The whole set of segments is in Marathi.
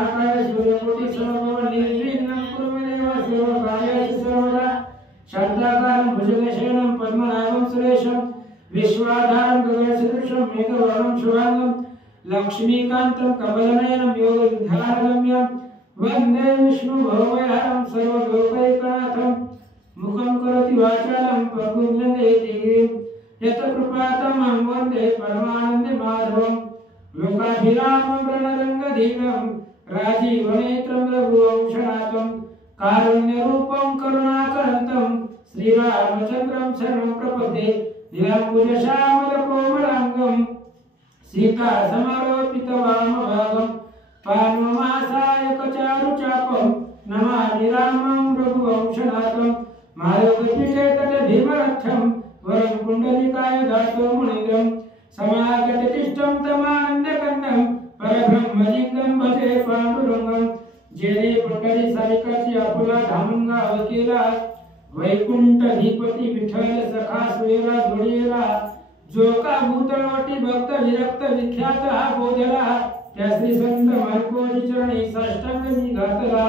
महाकाय सूर्यकोटि समप्रभ निर्विघ्नं कुरु मे देव सर्वकार्येषु सर्वदा शान्ताकारं भुजगशयनं पद्मनाभं सुरेशं विश्वाधारं गगनसदृशं मेघवर्णं शुभांगं लक्ष्मीकान्तं कमलनयनं योगविद्यारम्यं वन्दे विष्णु भवभयहरं सर्वलोकैकनाथं मुखं करोति वाचालं पङ्गुं यत्कृपातमं वन्दे परमानन्दे माधवं लोकाभिरामं रणरङ्गधीरं राजीवनेत्रं रघुवंशनाथं कारुण्यरूपं करुणाकरन्तं श्रीरामचन्द्रं शरणं प्रपद्ये नीलाम्बुजश्यामलकोमलाङ्गं सीतासमारोपितवामभागं पावनमासायकचारुचापं नमामि रामं रघुवंशनाथं माधवपीठे तटे भीमरक्षं वरं कुण्डलिकाय दातो मुनिन्द्रं समागततिष्ठं तमानन्दकन्दं परब्रह्मलिङ्गं भजे पाण्डुरङ्गं जेने पंढरी सारिकाची आपुला धामंगा अवकेला वैकुंठधिपती विठ्ठल सखा सुरेला जोडीला जो का भूतळवटी भक्त विरक्त विख्यात हा बोधला त्या श्री संत मार्कोजी चरणी साष्टांग मी घातला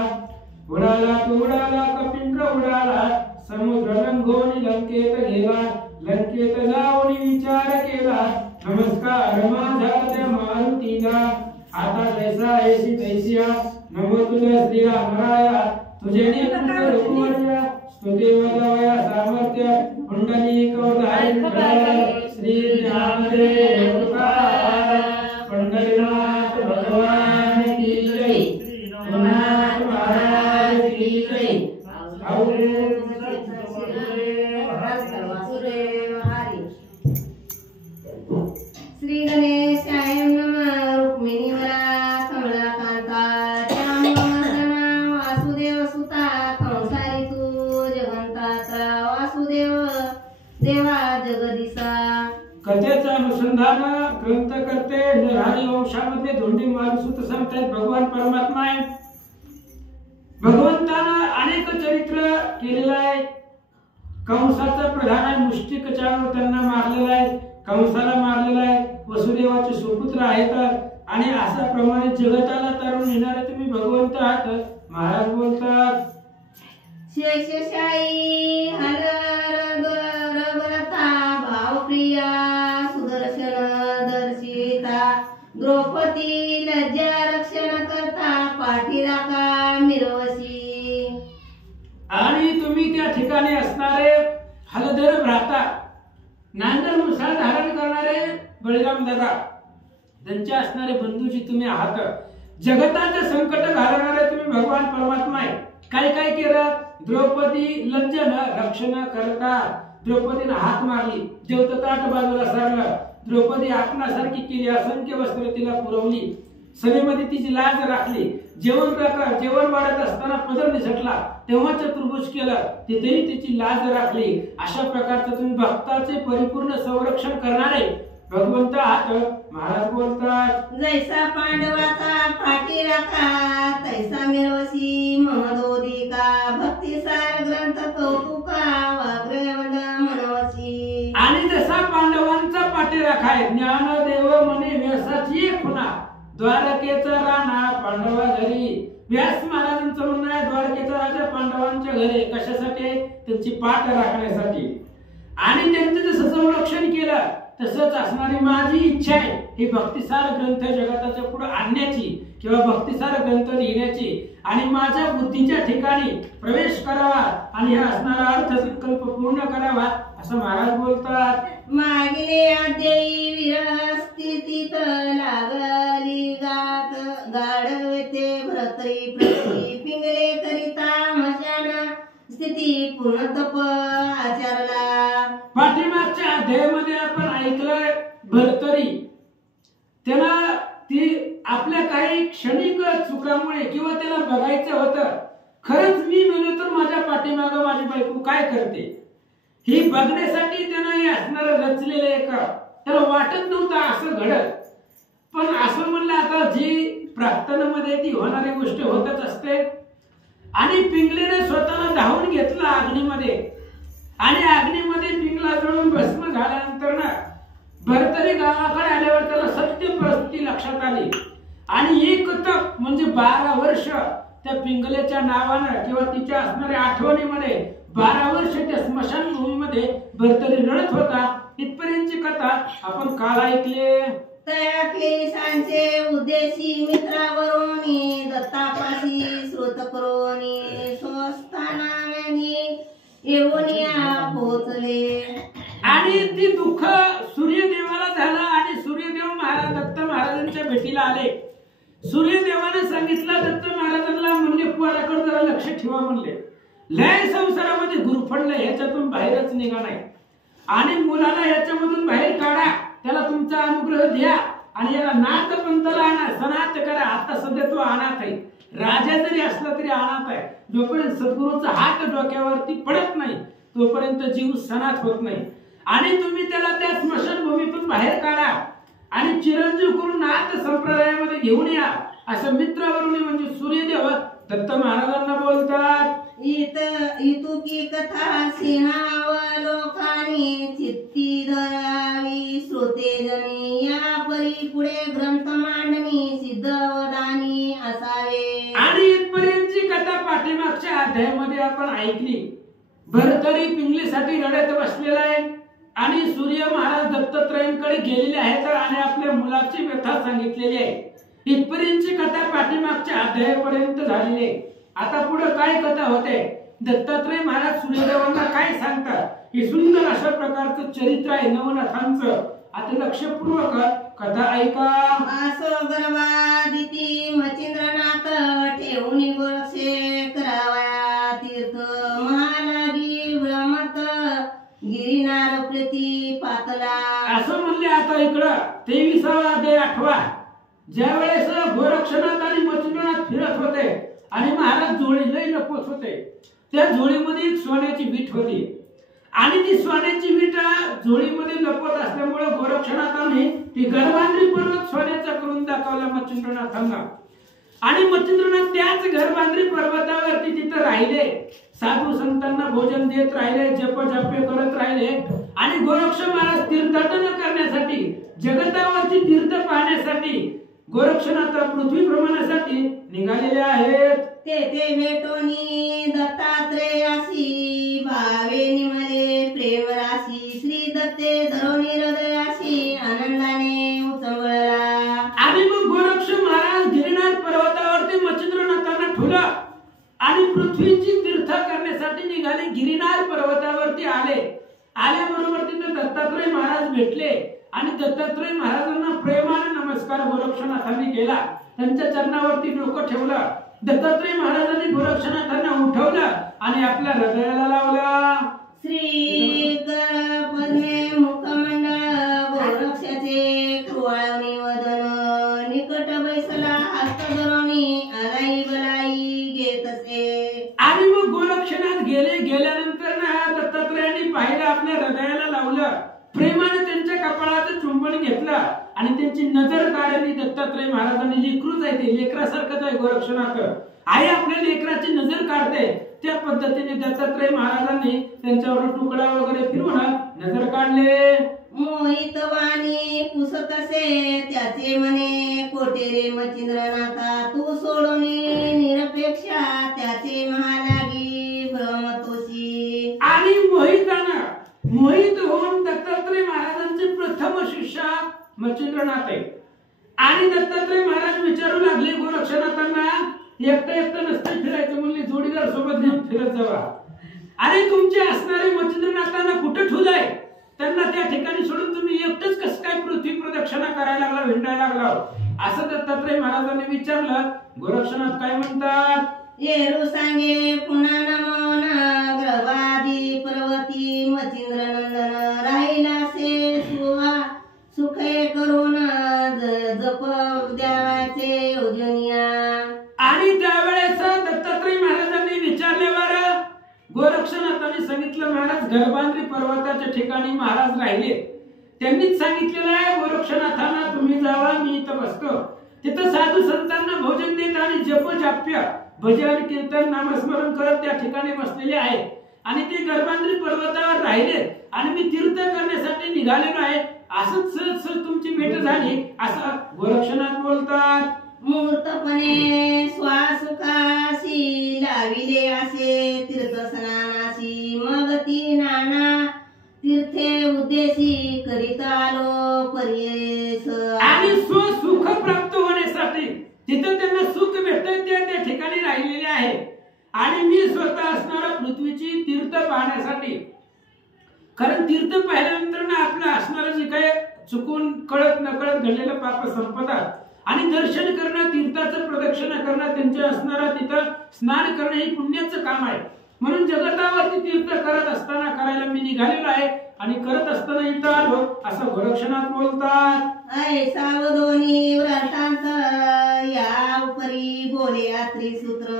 उडाला तो उडाला कपिंद्र उडाला समुद्र लंघोनी लंकेत गेला लंकेत जाऊन विचार केला नमस्कार माझा त्या मारुतीला आता जैसा ऐसी तैसिया नमो तुझ्या श्रीरामराया तुझे निपुण रूपवर्या स्तुती वदवया सामर्थ्य पुंडलिक उदाहरण श्री ज्ञानदेव तुकार पंढरीनाथ भगवान की जय नाथ महाराज की जय श्री गणेशाय नमः रुक्मिणी वरा कमलाकांता श्यामवदना वासुदेव सुता कंसारी तू जगन्नाथा वासुदेव देवा जगदीशा कथेचं अनुसंधान ग्रंथ करते नरहरी वंशामध्ये धोंडी मारुसुत सांगतात भगवान परमात्मा आहे भगवंतानं अनेक चरित्र केलेलं आहे कंसाचा प्रधान आहे मुष्टिक चालून त्यांना मारलेला आहे कंसाला मारलेला आहे वसुदेवाचे सुपुत्र आहेत आणि अशा प्रमाणे जगताला तरुण येणारे तुम्ही भगवंत आहात महाराज बोलतात शेषशाही हरगरगरता भावप्रिया सुदर्शन दर्शिता द्रौपदी लज्जा रक्षण करता पाठीराखा मिरवशी आणि तुम्ही त्या ठिकाणी असणारे हलधर भ्राता नांदर मुसळ धारण करणारे बळीराम दादा त्यांच्या असणारे बंधूजी तुम्ही आहात जगताचे संकट घालणारे तुम्ही भगवान परमात्मा आहे काय काय केलं द्रौपदी लज्जन रक्षण करता द्रौपदीने हात मारली जेवत ताट बाजूला सारलं द्रौपदी आपणासारखी केली असंख्य वस्त्र तिला पुरवली सभेमध्ये तिची लाज राखली जेवण वाढत असताना पदर निसटला तेव्हा चतुर्भुज केलं तिथेही तिची लाज राखली अशा प्रकारचं तुम्ही भक्ताचे परिपूर्ण संरक्षण करणारे भगवंत आहात महाराज बोलतात जैसा पांडवाचा पाठी राखा तैसा मिरवशी महदोदिका भक्तिसार ग्रंथ कौतुका वाग्रवड मनवशी आणि जसा पांडवांचा पाठी राखाय ज्ञानदेव म्हणे व्यासाची खुणा द्वारकेचा राणा पांडवा घरी व्यास महाराजांचं म्हणणं आहे द्वारकेचा राजा पांडवांच्या घरी कशासाठी त्यांची पाठ राखण्यासाठी आणि त्यांचं जसं संरक्षण केलं तसंच असणारी माझी इच्छा आहे ही भक्तिसार ग्रंथ जगताच्या पुढे आणण्याची किंवा भक्तिसार ग्रंथ लिहिण्याची आणि माझ्या बुद्धीच्या ठिकाणी प्रवेश करावा आणि हा असणारा अर्थ संकल्प पूर्ण करावा असं महाराज बोलतात मागले अध्यायी विरह स्थितीत लागली गात गाढवेते भरतरी प्रती पिंगले करिता मशान स्थिती पूर्णतप आचरला पाठीमागच्या अध्यायामध्ये आपण ऐकलंय भरतरी त्याला ती आपल्या काही क्षणिक चुकामुळे किंवा त्याला बघायचं होतं खरंच मी मेलो तर माझ्या पाठीमागं माझी बायको काय करते ही बघण्यासाठी त्यानं हे असणारं रचलेलं एक त्याला वाटत नव्हतं असं घडत पण असं म्हणलं आता जी प्रार्थनेमध्ये ती होणारी गोष्ट होतच असते आणि पिंगलीने स्वतःला धावून घेतलं अग्नीमध्ये आणि अग्नीमध्ये पिंगला जळून भस्म झाल्यानंतर ना भरतरी गावाकडे आल्यावर त्याला सत्य परिस्थिती लक्षात आली आणि एक तप म्हणजे 12 वर्ष त्या पिंगलेच्या नावानं किंवा तिच्या असणाऱ्या आठवणीमध्ये 12 वर्ष त्या स्मशानभूमीमध्ये भरतरी रडत होता. इथपर्यंतची कथा आपण काल ऐकले. तया क्लेशांचे उद्देशी मित्रावरोनी दत्तापाशी श्रोत करोनी स्वस्थानाने येऊनिया पोचले. आणि ती दुःख सूर्यदेवाला झालं आणि सूर्यदेव महाराज दत्त महाराजांच्या भेटीला आले. सूर्यदेवाने सांगितलं दत्त महाराजांना म्हणले पोराकडे जरा लक्ष ठेवा म्हणले. लय संसारामध्ये गुरफडलं, ह्याच्यातून बाहेरच निघा नाही आणि मुलाला याच्यामधून बाहेर काढा, त्याला तुमचा अनुग्रह द्या आणि याला नाथ पंथाला आणा, सनात करा. आता सध्या तो अनाथ आहे, राजा जरी असला तरी अनाथ आहे. जोपर्यंत सद्गुरूचा हात डोक्यावरती पडत नाही तोपर्यंत जीव सनात होत नाही. आणि तुम्ही त्याला त्या स्मशानभूमीतून बाहेर काढा आणि चिरंजीव करून नाथ संप्रदायामध्ये घेऊन या, असं मित्रावरून म्हणजे सूर्यदेव दत्त महाराजांना बोलतात. इतुकी कथा सिंहावलोकानी चित्ती धरावी श्रोतेजनी या परी पुढे ग्रंथ मांडणी सिद्धवदानी असावे. आणि इथपर्यंतची कथा पाठीमागच्या अध्यायामध्ये आपण ऐकली. भरतरी पिंगलीसाठी रडत बसलेला आहे आणि सूर्य महाराज दत्तात्रयांकडे गेलेले आहेत आणि आपल्या मुलाची व्यथा सांगितलेली आहे. इथपर्यंतची कथा पाठीमागच्या अध्यायापर्यंत झालेली आहे. आता पुढे काय कथा होते, दत्तात्रय महाराज सूर्यदेवांना काय सांगतात, हे सुंदर अशा प्रकारचं चरित्र आहे नवनाथांचं. आता लक्षपूर्वक कथा ऐका. आसो गर्भादिती मचिंद्रनाथ ठेवून गोरक्षे करावया तीर्थ महालागी ब्रह्मत गिरिनार प्रती पातला. असं म्हणले. आता इकडं 23वा अध्याय 8. ज्या वेळेस गोरक्षनाथ आणि मचिंद्रनाथ फिरत होते आणि महाराज जोडी लई लपवत होते, त्या जोडीमध्ये एक सोन्याची वीट होती आणि ती सोन्याची वीट जोडीमध्ये लपवत असल्यामुळे गोरक्षनाथाने ती गर्भांद्री पर्वत सोन्याचा करून दाखवला मचिंद्रनाथांना. आणि मचिंद्रनाथ त्याच गर्भांद्री पर्वतावरती तिथे राहिले, साधू संतांना भोजन देत राहिले, जप जपे करत राहिले. आणि गोरक्ष महाराज तीर्थाटन करण्यासाठी, जगतावरती तीर्थ पाहण्यासाठी, गोरक्षनाथ पृथ्वी भ्रमणासाठी निघालेले आहेत. ते भेटोनी दत्तात्रेयासी भावे निमले प्रेम राशी श्री दत्ते धरोनी हृदयाशी आनंदाने उचंबळला. आणि मग गोरक्ष महाराज गिरिनाथ पर्वतावरती मचिंद्रनाथांना ठेवलं आणि पृथ्वीची तीर्थ करण्यासाठी निघाले. गिरिनाथ पर्वतावरती आल्याबरोबर तिथे दत्तात्रय महाराज भेटले आणि दत्तात्रय महाराजांना प्रेमाने नमस्कार गोरक्षनाथांनी केला. त्यांच्या चरणावरती डोकं ठेवलं. दत्तात्रय महाराजांनी गोरक्षनाथांना उठवलं आणि आपल्या हृदयाला लावलं. श्री पद्मे मुखमंडळ गोरक्षाचे कृवाळणी वदन निकट बैसला हस्त धरोनी आलाई बलाई घेत असे. आणि मग गोरक्षनाथ गेल्यानंतर ना दत्तात्रयांनी पाहिलं, आपल्या हृदयाला लावलं, प्रेमाने त्यांच्या कपाळाचं चुंबन घेतलं आणि त्यांची नजर काढली. दत्तात्रय महाराजांनी लेकरूच आहे, ते लेकरासारखंच आहे गोरक्षनाथ, आई आपल्या लेकराची नजर काढते. त्या पद्धतीने दत्तात्रय महाराजांनी त्यांच्यावर तुकडा वगैरे फिरवून नजर काढले. मोहित वाणी पुसत असे त्याचे मने कोटेरे मचिंद्रनाथा तू सोडून निरपेक्षा त्याचे महालागी भ्रमतोशी. आणि मोहित होऊन दत्तात्रय महाराजांचे प्रथम शिष्य मचिंद्रनाथ आहे. आणि दत्तात्रय महाराज विचारू लागले गोरक्षनाथांना, एकटं नसतं फिरायचं म्हणले, जोडीदार सोबत घेऊन फिरत जावा. अरे तुमचे असणारे मचिंद्रनाथांना कुठे ठेवलंय, त्यांना त्या ठिकाणी सोडून तुम्ही एकटंच कसं काय पृथ्वी प्रदक्षिणा करायला लागला, हिंडायला लागला, असं दत्तात्रय महाराजांनी विचारलं. गोरक्षनाथ काय म्हणतात, येरू सांगे पुन्हा नमन ग्रवादी पर्वती मचिंद्रनंदन राहिलासे सुखे करून जप द्यावाचे योजनिया. आणि त्यावेळेस दत्तात्रय महाराजांनी विचारल्यावर गोरक्षनाथांनी सांगितलं, महाराज गर्भांद्री पर्वताच्या ठिकाणी महाराज राहिले. त्यांनीच सांगितलेलं आहे गोरक्षनाथांना, तुम्ही जावा, मी इथं बसतो. तिथं साधू संतांना भोजन देत आणि जप जाप्य भजन कीर्तन नामस्मरण करत त्या ठिकाणी बसलेले आहे. आणि ते गर्भांद्री पर्वतावर राहिले आणि मी तीर्थ करण्यासाठी निघालेलो आहे. असंच सहज तुमची भेट झाली असं गोरक्षनाथ बोलतात. मूर्तपणे स्वासुखाशी लाविले असे तीर्थस्नानाशी मग ती नाना तीर्थे उद्देशी करीत आलो पर्येस आणि सुख प्राप्त होण्यासाठी तिथं त्यांना सुख भेटतं ते त्या ठिकाणी राहिलेले आहे आणि मी स्वतः असणारा पृथ्वीची तीर्थ पाहण्यासाठी कारण तीर्थ पाहिल्यानंतर ना आपलं असणारं जे काय चुकून कळत नकळत घडलेलं पाप संपतात आणि दर्शन करणं तीर्थाचं प्रदक्षिणा करणं त्यांचे असणारा तिथं स्नान करणं हे पुण्याचं काम आहे म्हणून जगतावरती तीर्थ करत असताना करायला मी निघालेलो आहे आणि करत असताना इथं आलो असं गोरक्षनाथ बोलतात सावधोनी व्रतांत या उपरी बोले त्रिसूत्र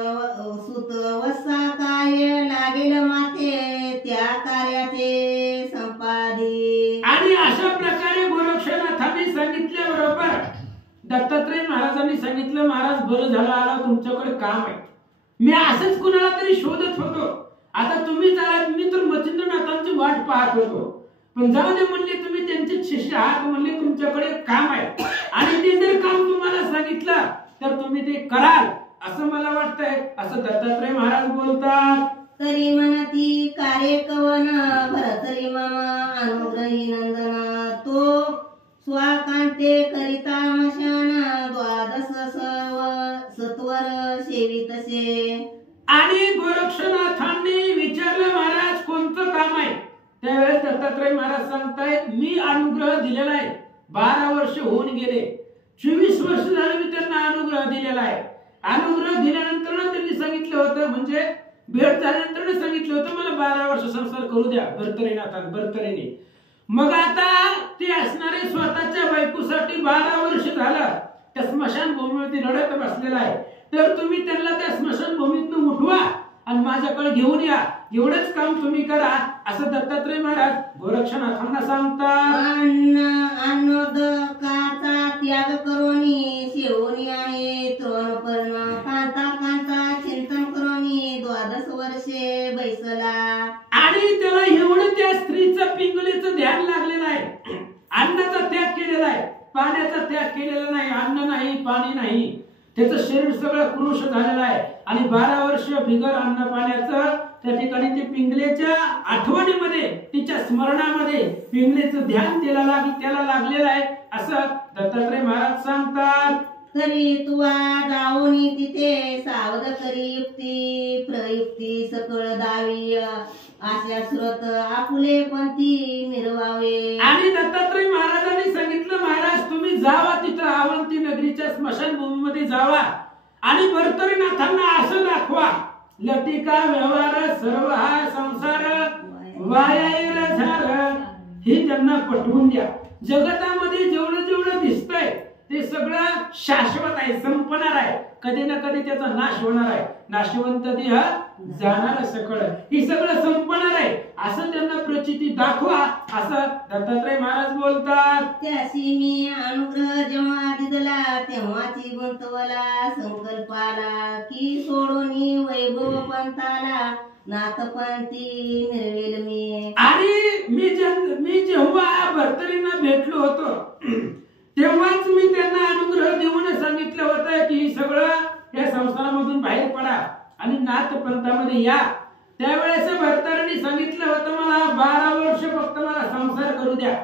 वसा कार्य लागेल माते त्या कार्याचे संपादी आणि अशा प्रकारे गोरक्षनाथांनी सांगितल्याबरोबर दत्तात्रय महाराजांनी सांगितलं महाराज बरं झालं आला तुमच्याकडे काम आहे मी असंच कुणाला तरी शोधत होतो आता तुम्ही चला मी तर मच्छिंद्रनाथांची वाट पाहत होतो पण जाऊ दे म्हणले तुम्ही त्यांचे शिष्य आहात म्हणले तुमच्याकडे काम आहे आणि ते जर काम तुम्हाला सांगितलं तर तुम्ही ते कराल असं मला वाटतंय असं दत्तात्रय महाराज बोलतात तरी म्हणती कार्य कवन भरतरी मम अनुग्रही नंदन तो स्वाकांते करिता मशान द्वादश सत्वर सेवितसे आणि गोरक्षनाथांनी विचारलं महाराज कोणतं काम आहे त्यावेळेस दत्तात्रय महाराज सांगतायत मी अनुग्रह दिलेला आहे 12 वर्ष होऊन गेले 24 वर्ष झाले मी त्यांना अनुग्रह दिलेला आहे अनुग्रह दिल्यानंतर त्यांनी सांगितलं होतं म्हणजे भेट झाल्यानंतर सांगितलं होतं मला 12 वर्ष संसार करू द्या भरतरीने मग आता ते असणारे स्वतःच्या बायकोसाठी 12 वर्ष झालं त्या स्मशानभूमीवरती रडत बसलेला आहे तर तुम्ही त्यांना त्या स्मशानभूमीतून उठवा आणि माझ्याकडे घेऊन या एवढंच काम तुम्ही करा असं दत्तात्रय महाराज गोरक्षनाथांना सांगतात अन्नोदकाचा त्याग करोनी शेवणी आहे तृणपर्ण कांता कांता चिंतन करोनी 12 वर्षे बैसला आणि त्याला एवढं त्या स्त्रीचं पिंगलीचं ध्यान लागलेलं आहे अन्नाचा त्याग केलेला आहे पाण्याचा त्याग केलेला नाही अन्न नाही पाणी नाही त्याचं शरीर सगळं कृश झालेलं आहे आणि 12 वर्ष बिगर अन्न पाण्याचं त्या ठिकाणी ते पिंगलेच्या आठवणीमध्ये तिच्या स्मरणामध्ये पिंगलेचं ध्यान त्याला लागलेलं आहे असं दत्तात्रय महाराज सांगतात तरी तुवा जाऊनी तिथे सावध करी युक्ती प्रयुक्ती सकळ दावी आशा स्रोत आपुले पंथी मिरवावे आणि दत्तात्रय महाराजांनी सांगितलं महाराज तुम्ही जावा तिथं अवंती नगरीच्या स्मशानभूमीमध्ये जावा आणि भरतरीनाथांना असं दाखवा लटिका व्यवहार सर्व हा संसार वायाला झार हे त्यांना पटवून द्या जगतामध्ये जेवढं जेवढं दिसतंय ते सगळं शाश्वत आहे संपणार आहे कधी ना कधी त्याचा नाश होणार आहे नाशवंत देह जाणार सकळ हे सगळं संपणार आहे असं त्यांना प्रचिती दाखवा असं दत्तात्रय महाराज बोलतात त्याशी मी अनुग्रह जेव्हा दिदला तेव्हाची गुंतवला संकल्पाला की सोडून वैभव पंथाला नाथपंथी मिळवेल मी आणि मी जेव्हा भरतरींना भेटलो होतो तेव्हाच मी त्यांना अनुग्रह देऊन सांगितलं होतं की सगळं या संसारामधून बाहेर पडा आणि नाथ पंथामध्ये या त्यावेळेस भरतरींनी सांगितलं होतं मला 12 वर्ष फक्त मला संसार करू द्या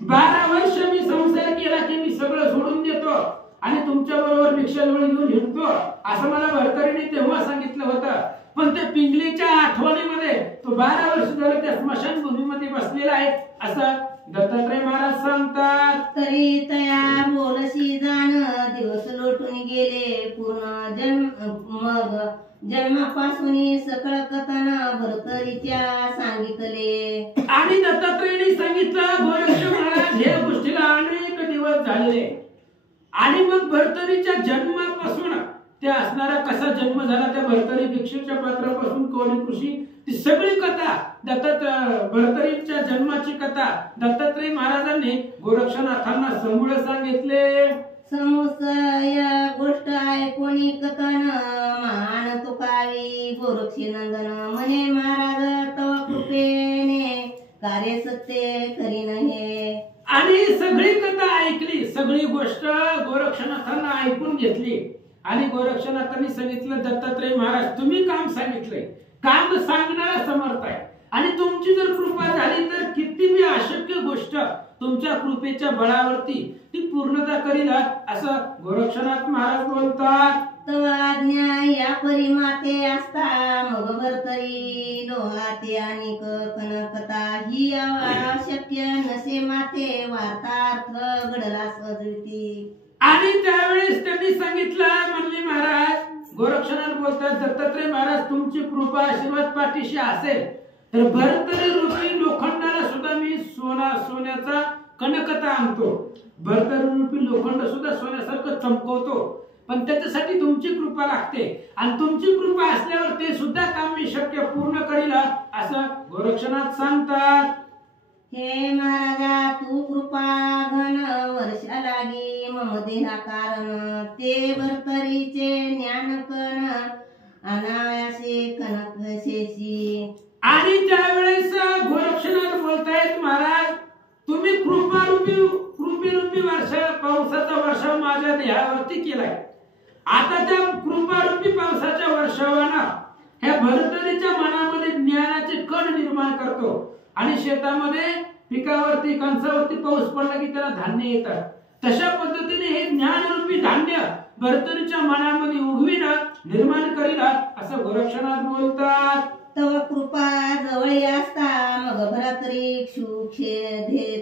12 वर्ष मी संसार केला की मी सगळं सोडून देतो आणि तुमच्या बरोबर भिक्षाजवळ घेऊन हिंडतो असं मला भरतरींनी तेव्हा सांगितलं होतं पण त्या पिंगलीच्या आठवणीमध्ये तो 12 वर्ष झालं त्या स्मशानभूमीमध्ये बसलेला आहे असं दत्तात्रय महाराज सांगतात तरी तया बोलशी जाण दिवस लोटून गेले पूर्ण मग जन्मापासून सकळ कथन भरतरीच्या सांगितले आणि दत्तात्रयाने सांगितलं गोरक्ष महाराज हे गोष्टीला अनेक दिवस झालेले आणि मग भरतरीच्या जन्मापासून त्या असणारा कसा जन्म झाला त्या भरतरी भिक्षेच्या पात्रापासून कौलिक ऋषी ती सगळी कथा भरतरीच्या जन्माची कथा दत्तात्रय महाराजांनी गोरक्षनाथांना समूळ सांगितले समुसय गोष्ट आहे कोणी कथन मान तुकावी गोरक्षी नंदन म्हणे महाराज तव कृपेने कार्य सत्य करीन हे आणि सगळी कथा ऐकली, सगळी गोष्ट गोरक्षनाथांना ऐकून घेतली आणि गोरक्षनाथांनी सांगितलं, दत्तात्रय महाराज तुम्ही काम सांगितलंय, काम सांगणारा समर्थ आहे आणि तुमची जर कृपा झाली तर किती बी अशक्य गोष्ट तुमच्या कृपेच्या बळावरती ती पूर्णता करील असं गोरक्षनाथ महाराज बोलतात. तव आज्ञा या परिमाते असता मग भरतरी डोहाते आणि कनकता ही अशक्य नसे माते वार्तार्थ घडला सहजती. आणि त्यावेळेस त्यांनी सांगितलं, म्हणले महाराज गोरक्षनाथ बोलतात, दत्तात्रय महाराज तुमची कृपा आशीर्वाद पाठीशी असेल तर भरतरी रूपी लोखंडाला सुद्धा मी सोन्याचा कनकता आणतो, भरतरी रूपी लोखंड सुद्धा सोन्यासारखं चमकवतो, पण त्याच्यासाठी तुमची कृपा लागते आणि तुमची कृपा असल्यावर ते सुद्धा काम मी शक्य पूर्ण करील असं गोरक्षनाथ सांगतात. हे महाराजा तू कृपा घन वर्षा लागी मम देहा कारण ते भरतरीचे ज्ञानकन अनायासे कनक शेषी. आणि त्यावेळेस गोरक्षनाथ बोलतायत, महाराज तुम्ही कृपेरूपी पावसाचा वर्षाव माझ्या देहावरती केलाय, आता त्या कृपारूपी पावसाच्या वर्षावानं ह्या भरतरीच्या मनामध्ये ज्ञानाचे कण निर्माण करतो आणि शेतामध्ये पिकावरती कणसावरती पाऊस पडला की त्याला धान्य येतात. तशा पद्धतीने हे ज्ञानरूपी धान्य भरतरीच्या मनामध्ये उगविन निर्माण करील असं गोरक्षनाथ बोलतात. तव कृपा जवळ असता मग भरतरी क्षुक्षेधेची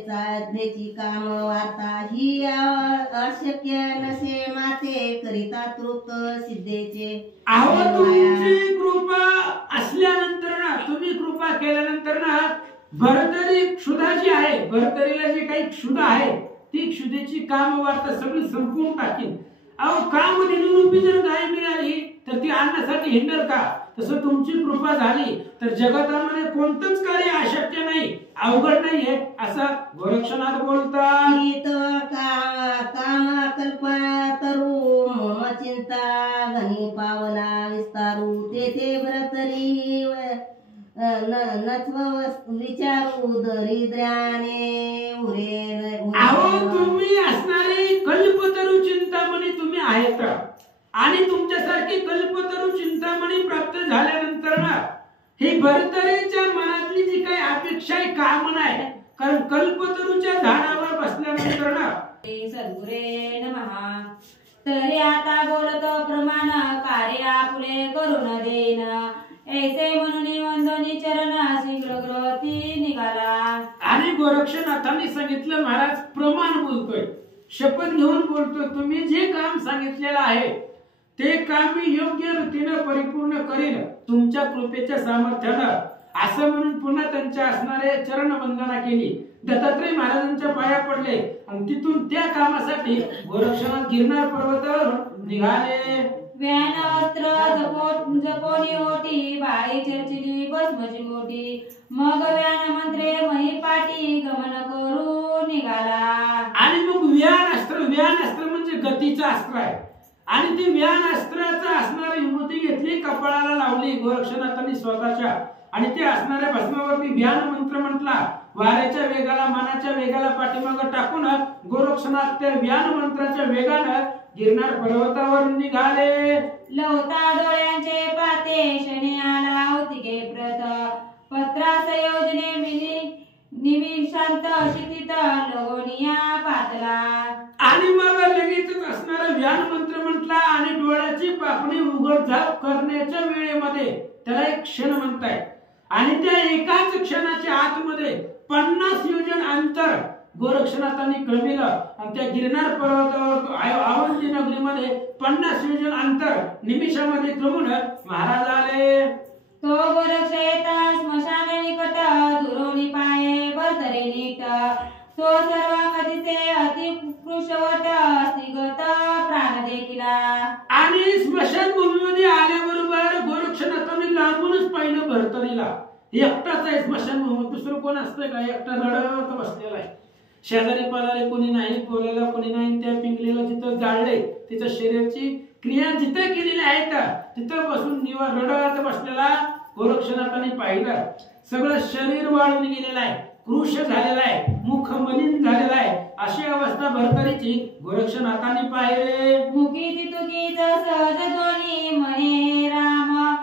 काम वार्ता ही अशक्य नसे माते करिता तृप्त सिद्धेचे. अहो तुमची कृपा असल्यानंतर ना, तुम्ही कृपा केल्यानंतर ना, भरतरी क्षुधा जी आहे, भरतरीला जी काही क्षुधा आहे ती क्षुधेची काम वार्ता सगळी संपून टाकीन. अहो काम निरूपी जर गाय मिळाली तर ती आणण्यासाठी हिंडल का? तसं तुमची कृपा झाली तर जगतामध्ये कोणतंच कार्य अशक्य नाही, अवघड नाहीये असं गोरक्षनाथ बोलतात. काम कल्पना तरू मम चिंता घनी पावला विस्तारू तेथे भरतरी नत्व विचारू दरिद्राने उरे. अहो तुम्ही असणारी कल्पतरू चिंतामणी तुम्ही आहेत आणि तुमच्यासारखी कल्पतरू चिंतामणी प्राप्त झाल्यानंतर ना ही भरतरीच्या मनातली जी काही अपेक्षा आहे, कामना आहे, कारण कल्पतरूच्या झाडावर बसल्यानंतर ना सद्गुरे नमः. तरी आता बोलतो प्रमाण कार्य आपुले करून देन ऐसे म्हणून वंदनी चरण शीघ्र ग्रहती निघाला. आणि गोरक्षनाथांनी सांगितलं, महाराज प्रमाण बोलतोय, शपथ घेऊन बोलतोय, तुम्ही जे काम सांगितलेलं आहे ते काम मी योग्य रीतीने परिपूर्ण करीन तुमच्या कृपेच्या सामर्थ्यानं असं म्हणून पुन्हा त्यांच्या असणारे चरण वंदना केली, दत्तात्रय महाराजांच्या पाया पडले आणि तिथून त्या कामासाठी गोरक्षनाथ गिरनार पर्वतावर निघाले. व्यान वस्त्र जपोनी ओटी बाई चर्चिली भस्मची मोठी मग व्यान मंत्रे महिपाटी गमन करू निघाला. आणि मग व्यान अस्त्र म्हणजे गतीचं अस्त्र आहे आणि ती व्यान अस्त्राचा असणारी विभूती घेतली, कपाळाला लावली गोरक्षनाथांनी स्वतःच्या आणि ते असणाऱ्या भस्मावरती व्यान मंत्र म्हटला. वाऱ्याच्या वेगाला मनाच्या वेगाला पाठीमागे टाकून गोरक्षनाथ त्या व्यान मंत्राच्या वेगाने गिरनार पर्वतावर निघाले. लवता डोळ्यांचे पाते शनी आला होती प्रत पत्रास योजने निमिषांत शिथित लगोनिया पातला. आणि मग लगेचच असणारा व्यान मंत्र म्हटला आणि डोळ्याची पापणी उघडझाप करण्याच्या वेळेमध्ये त्याला एक क्षण म्हणताय आणि त्या एकाच क्षणाच्या आतमध्ये 50 योजन अंतर गोरक्षनाथांनी क्रमिलं आणि त्या गिरनार पर्वतावर आवंती नगरीमध्ये 50 योजन अंतर निमिषामध्ये क्रमून महाराज आले. तो गोरक्ष येता स्मशान निकट दुरोणी पाये भरतरी नीट तो सर्वांगतीचे अति कृशवट स्निगत प्राण देखिला. आणि स्मशान भूमीमध्ये आल्याबरोबर गोरक्षनाथांनी लांबूनच पाहिलं भरतरीला, एकटाच आहे स्मशान भूमीत, दुसरं कोण असतंय का? एकटा रडत बसलेला आहे, शेजारी पाजारी कोणी नाही, बोलायला कोणी नाही. त्या पिंगलीला जिथं जाळले तिच्या शरीराची क्रिया जिथे केलेल्या आहेत तिथं बसून निवार रडत बसलेला गोरक्षनाथांनी पाहिलं. सगळं शरीर वाळून गेलेलं आहे, कृश झालेला आहे, मुख मलिन झालेला आहे, अशी अवस्था भरतरीची गोरक्षनाथांनी पाहिले. मुखी तुकीच सहज ध्वनी म्हणे राम,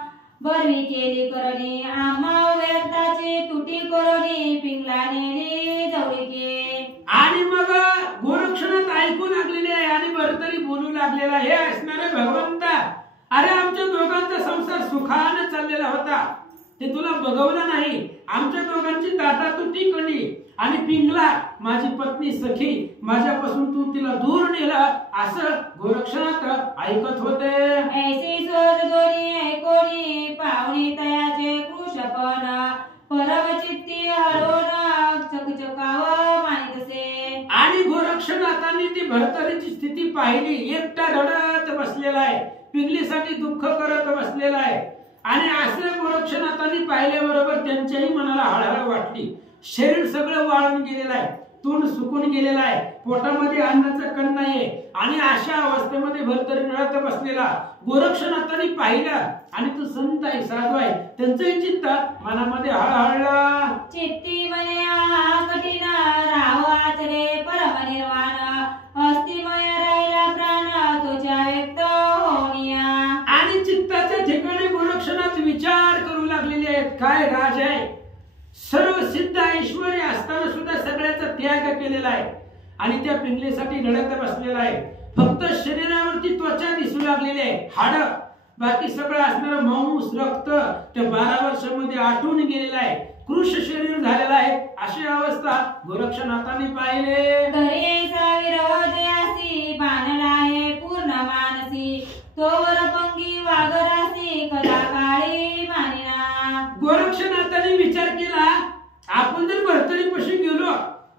बरवी केली करणी आम्हा व्यर्थाची तुटी करणी, पिंगला नेली जवळीके. आणि मग गोरक्षनाथ ऐकू लागलेले आहे आणि भरतरी बोलू लागलेला, हे असणारे भगवंता, अरे आमच्या दोघांचा संसार सुखाने चाललेला होता, ते तुला बघवलं नाही. आमच्या दोघांची ताटातुटी कळली आणि पिंगला माझी पत्नी सखी, माझ्यापासून तू तिला दूर नेला, असं गोरक्षनाथ ऐकत होते. ऐसी सहज ध्वनी ऐकोनी पाहुणी तयाचे कृशपण, परमचित्ती हळून चकचकाव मानितसे. आणि गोरक्षनाथांनी ती भरतरीची स्थिती पाहिली. एकटा रडत बसलेला आहे, पिंगलीसाठी दुःख करत बसलेला आहे. आणि असं गोरक्षनाथांनी पाहिल्याबरोबर त्यांच्याही मनाला हळहळ वाटली. शरीर सगळं वाळून गेलेलं आहे, तोंड सुकून गेलेलं आहे, पोटामध्ये अन्नाचं कण नाहीये. आणि अशा अवस्थेमध्ये भरतरी रडत बसलेला गोरक्षनाथांनी पाहिलं. आणि तो संत आहे, साधू आहे, त्यांचंही चित्त मनामध्ये हळहळलं. चित्ती म्हणे कठीण राव आचरे परम निर्वाण, अस्थिमय राहिला प्राण तुझ्या व्यक्त होनिया. आणि चित्ताच्या ठिकाणी गोरक्षनाथ विचार करू लागलेले आहेत. काय राज आहे, सर्व सिद्ध ऐश्वर्य असताना सुद्धा सगळ्याचा त्याग केलेला आहे आणि त्या पिंगलीसाठी लढत बसलेला आहे. फक्त शरीरावरती त्वचा दिसू लागलेली आहे, हाड, बाकी सगळं असणारं मांस रक्त त्या 12 वर्षामध्ये आटून गेलेलं आहे, कृश शरीर झालेलं आहे. अशी अवस्था गोरक्षनाथांनी पाहिले. तरीचा विरोध यासी बाणला आहे पूर्ण मानसी, तोवर पंगी वागरासी कदा काळी मानिना. गोरक्षनाथांनी विचार केला, आपण जर भरतरीपाशी गेलो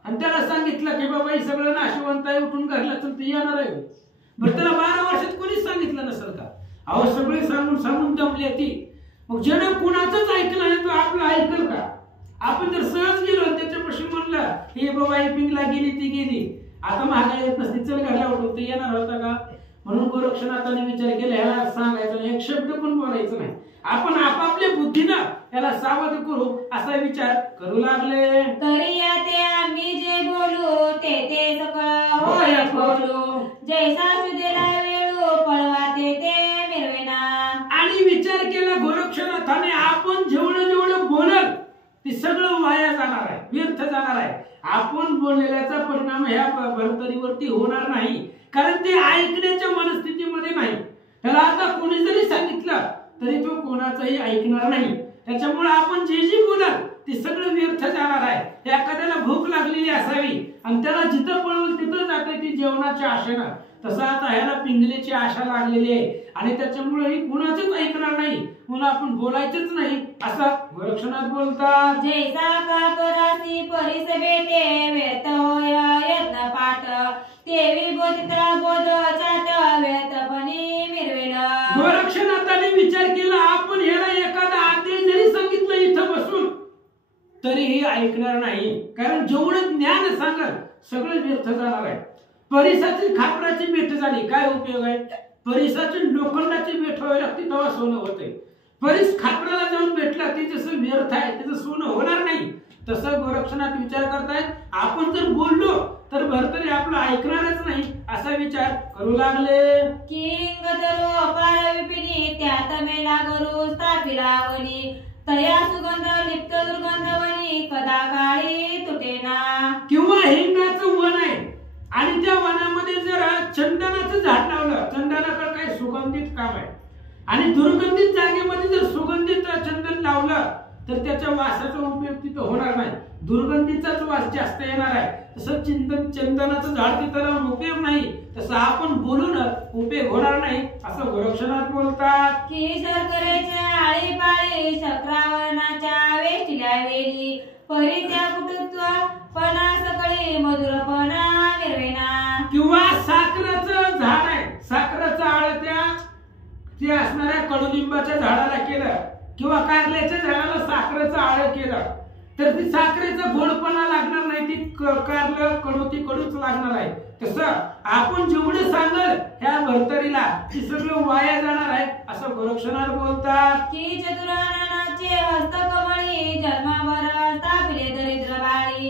आणि त्याला सांगितलं की बाबा हे सगळं नाशवंत आहे, उठून घरला तर ते येणार आहे. बरं त्याला 12 वर्षात कोणीच सांगितलं नसेल का? अहो सगळे सांगून सांगून दमले ती. मग ज्यानं कुणाचंच ऐकलं नाही तो आपलं ऐकल का? आपण जर सहज गेलो त्याच्यापाशी म्हणलं हे बाबा ही पिंगला गेली ती गेली, आता महागाई येत नसती, चल घरला उठून, ते येणार होता का? म्हणून गोरक्षनाथाने विचार केला, ह्याला सांगायचं नाही, एक शब्द पण बोलायचं नाही, आपण आपापल्या बुद्धीनं त्याला सावध करू असा विचार करू लागले. तरी ते आम्ही जे बोलू ते सकळ होय बोलू, जैसा सुदेला वेळू पळवा ते मिरवेना. आणि विचार केला गोरक्षनाथाने, आपण जेवढं जेवढं बोलल ते सगळं वाया जाणार आहे, व्यर्थ जाणार आहे. आपण बोललेल्याचा परिणाम ह्या भरतरीवरती होणार नाही, कारण ते ऐकण्याच्या मनस्थितीमध्ये नाही. त्याला आता कोणी जरी सांगितलं तरी तो कोणाचंही ऐकणार नाही. त्याच्यामुळे आपण जे जे बोलाल ते सगळं व्यर्थ जाणार आहे. एखाद्याला भूक लागलेली असावी आणि त्याला जिथं पळवल तिथं जाते ती जेवणाच्या आशेनं, तसं आता ह्याला पिंगलीची आशा लागलेली आहे आणि त्याच्यामुळे ही कुणाचंच ऐकणार नाही, म्हणून आपण बोलायचंच नाही असं गोरक्षनाथ बोलतात. जैसा काकरासी परिस बेटे व्यर्थ होय यत्न पाठ, तेवी बोधित्रा बोध चाट व्यर्थपणी मिरवेला. गोरक्षनाथाने विचार केला, आपण ह्याला एखादा आदेश जरी सांगितलं इथं बसून तरीही ऐकणार नाही, कारण जेवढं ज्ञान सांगल सगळं व्यर्थ जाणार आहे. परिसाची खापराची भेट झाली, काय उपयोग आहे? परिसाची लोखंडाची भेट व्हावी लागते तेव्हा सोनं होते. परिस खापराला जाऊन भेटला ते जसं व्यर्थ आहे, त्याचं सोनं होणार नाही. तसं गोरक्षनाथ विचार करतायत, आपण जर बोललो तर भरतरी आपलं ऐकणारच नाही असा विचार करू लागले. किंग धरो अपार विपिनी त्यात मेला गुरु स्थापिला वनी, तया सुगंध लिप्त दुर्गंधवनी कदा काळी तुटेना. किंवा हिंगाचं वन आहे आणि त्या वनामध्ये जर चंदनाचं झाड लावलं, चंदनाचं काय सुगंधित काम आहे, आणि दुर्गंधित जागेमध्ये जर सुगंधित चंदन लावलं तर त्याच्या वासाचा उपयोग तिथं होणार नाही, दुर्गंधीचाच वास जास्त येणार आहे. तसं चंदनाचं झाड तिथं लावून उपयोग नाही, तसं आपण बोलून उपयोग होणार नाही असं गोरक्षनाथ बोलतात. की शर्करेच्या आळी पाळी चक्रावरणाच्या वेष्टीला वेली, परी त्या कुटुत्व पणा सकळी मधुरपणा मिरवेना. किंवा साखरेचं झाड आहे, साखरेचं आळ ते असणाऱ्या कडुलिंबाच्या झाडाला केलं किंवा कारल्याच्या झाडाला साखरेचं आळ केलं तर ती साखरेचा गोडपणा लागणार नाही, ती कारलं कडू ती कडूच लागणार आहे. तसं आपण जेवढं सांगल ह्या भरतरीला ती सगळं वाया जाणार आहे असं गोरक्षनाथ बोलतात. की चतुराननाचे हस्तकमळी जन्मावर स्थापिले दरिद्र बाळी,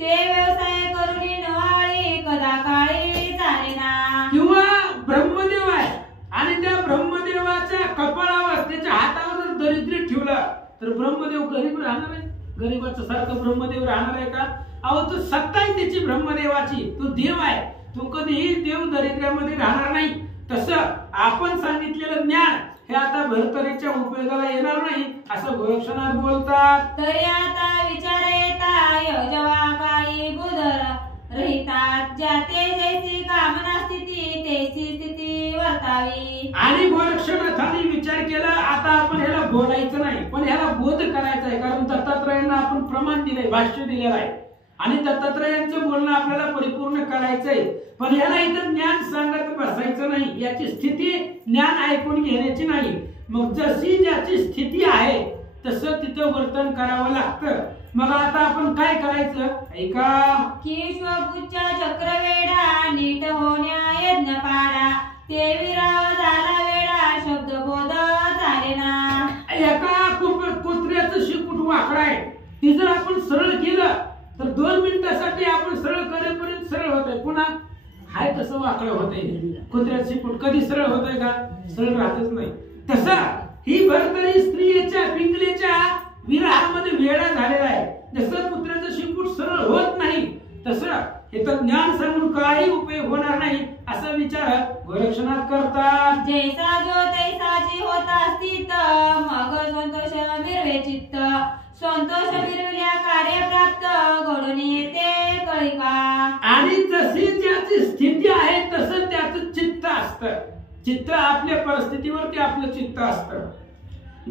ते व्यवसाय करून नवाळी कदा काळी जाणेना. किंवा ब्रह्मदेव आहे आणि त्या ब्रह्मदेवाच्या कपाळावर त्याच्या हातावर जर दरिद्री ठेवला तर ब्रह्मदेव गरीब राहणार आहे? गरीबाचं सारखं ब्रह्मदेव राहणार आहे का? अहो तो सत्ता आहे त्याची ब्रह्मदेवाची, तो देव आहे, तो कधीही देव दरिद्र्यामध्ये राहणार नाही. तसं आपण सांगितलेलं ज्ञान हे आता भरतरीच्या उपयोगाला येणार नाही असं गोरक्षनाथ बोलतात. तरी आता विचार येता जेव्हा काही बुधर रहितात, ज्याते जैसी कामना स्थिती तेची स्थिती वर्तावी. आणि गोरक्षनाथांनी विचार केला आता आपण ह्याला बोलायचं नाही पण ह्याला बोध करायचा आहे, कारण दत्तात्रयांना आपण प्रमाण दिलंय, भाष्य दिलेलं आहे आणि दत्तात्रयांचं बोलणं आपल्याला परिपूर्ण करायचंय. पण ह्याला इथं ज्ञान सांगत बसायचं नाही, याची स्थिती ज्ञान ऐकून घेण्याची नाही. मग जशी ज्याची स्थिती आहे तसं तिथं वर्तन करावं लागतं. मग आता आपण काय करायचं ऐका. की स्वपुच्छ चक्रवेडा नीट होण्या यज्ञ पाडा, ते विराव झाला वेडा शब्द बोध झालेना. एका कुत्र्याचं शिकूट वाकडा आहे, ती जर आपण सरळ केलं तर 2 मिनिटासाठी आपण सरळ करेपर्यंत सरळ होतंय, पुन्हा हाय तसं वाकडं होतंय. कुत्र्याचं शिकूट कधी सरळ होतंय का? सरळ राहतच नाही. तसं ही भरतरी स्त्रियेच्या पिंगलेच्या विरहामध्ये वेडा झालेला आहे. जसं कुत्र्याचं शिकूट सरळ होत नाही तसं हे तर ज्ञान सांगून काही उपयोग होणार नाही असा विचार गोरक्षनाथ करतात. जैसा जो तैसाची होता स्थित, मग संतोष मिरवे चित्त, संतोष मिरविल्या कार्य प्राप्त, घडून येते कळिका. आणि जशी ज्याची स्थिती आहे तसं त्याचं चित्त असतं. चित्त आपल्या परिस्थितीवरती आपलं चित्त असतं.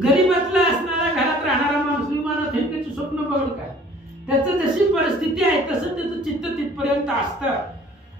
गरीबातला असणारा घरात राहणारा माणूस विमानात हे त्याची स्वप्न बघल काय? त्याचं जशी परिस्थिती आहे तसं त्याचं चित्त तिथपर्यंत असतं.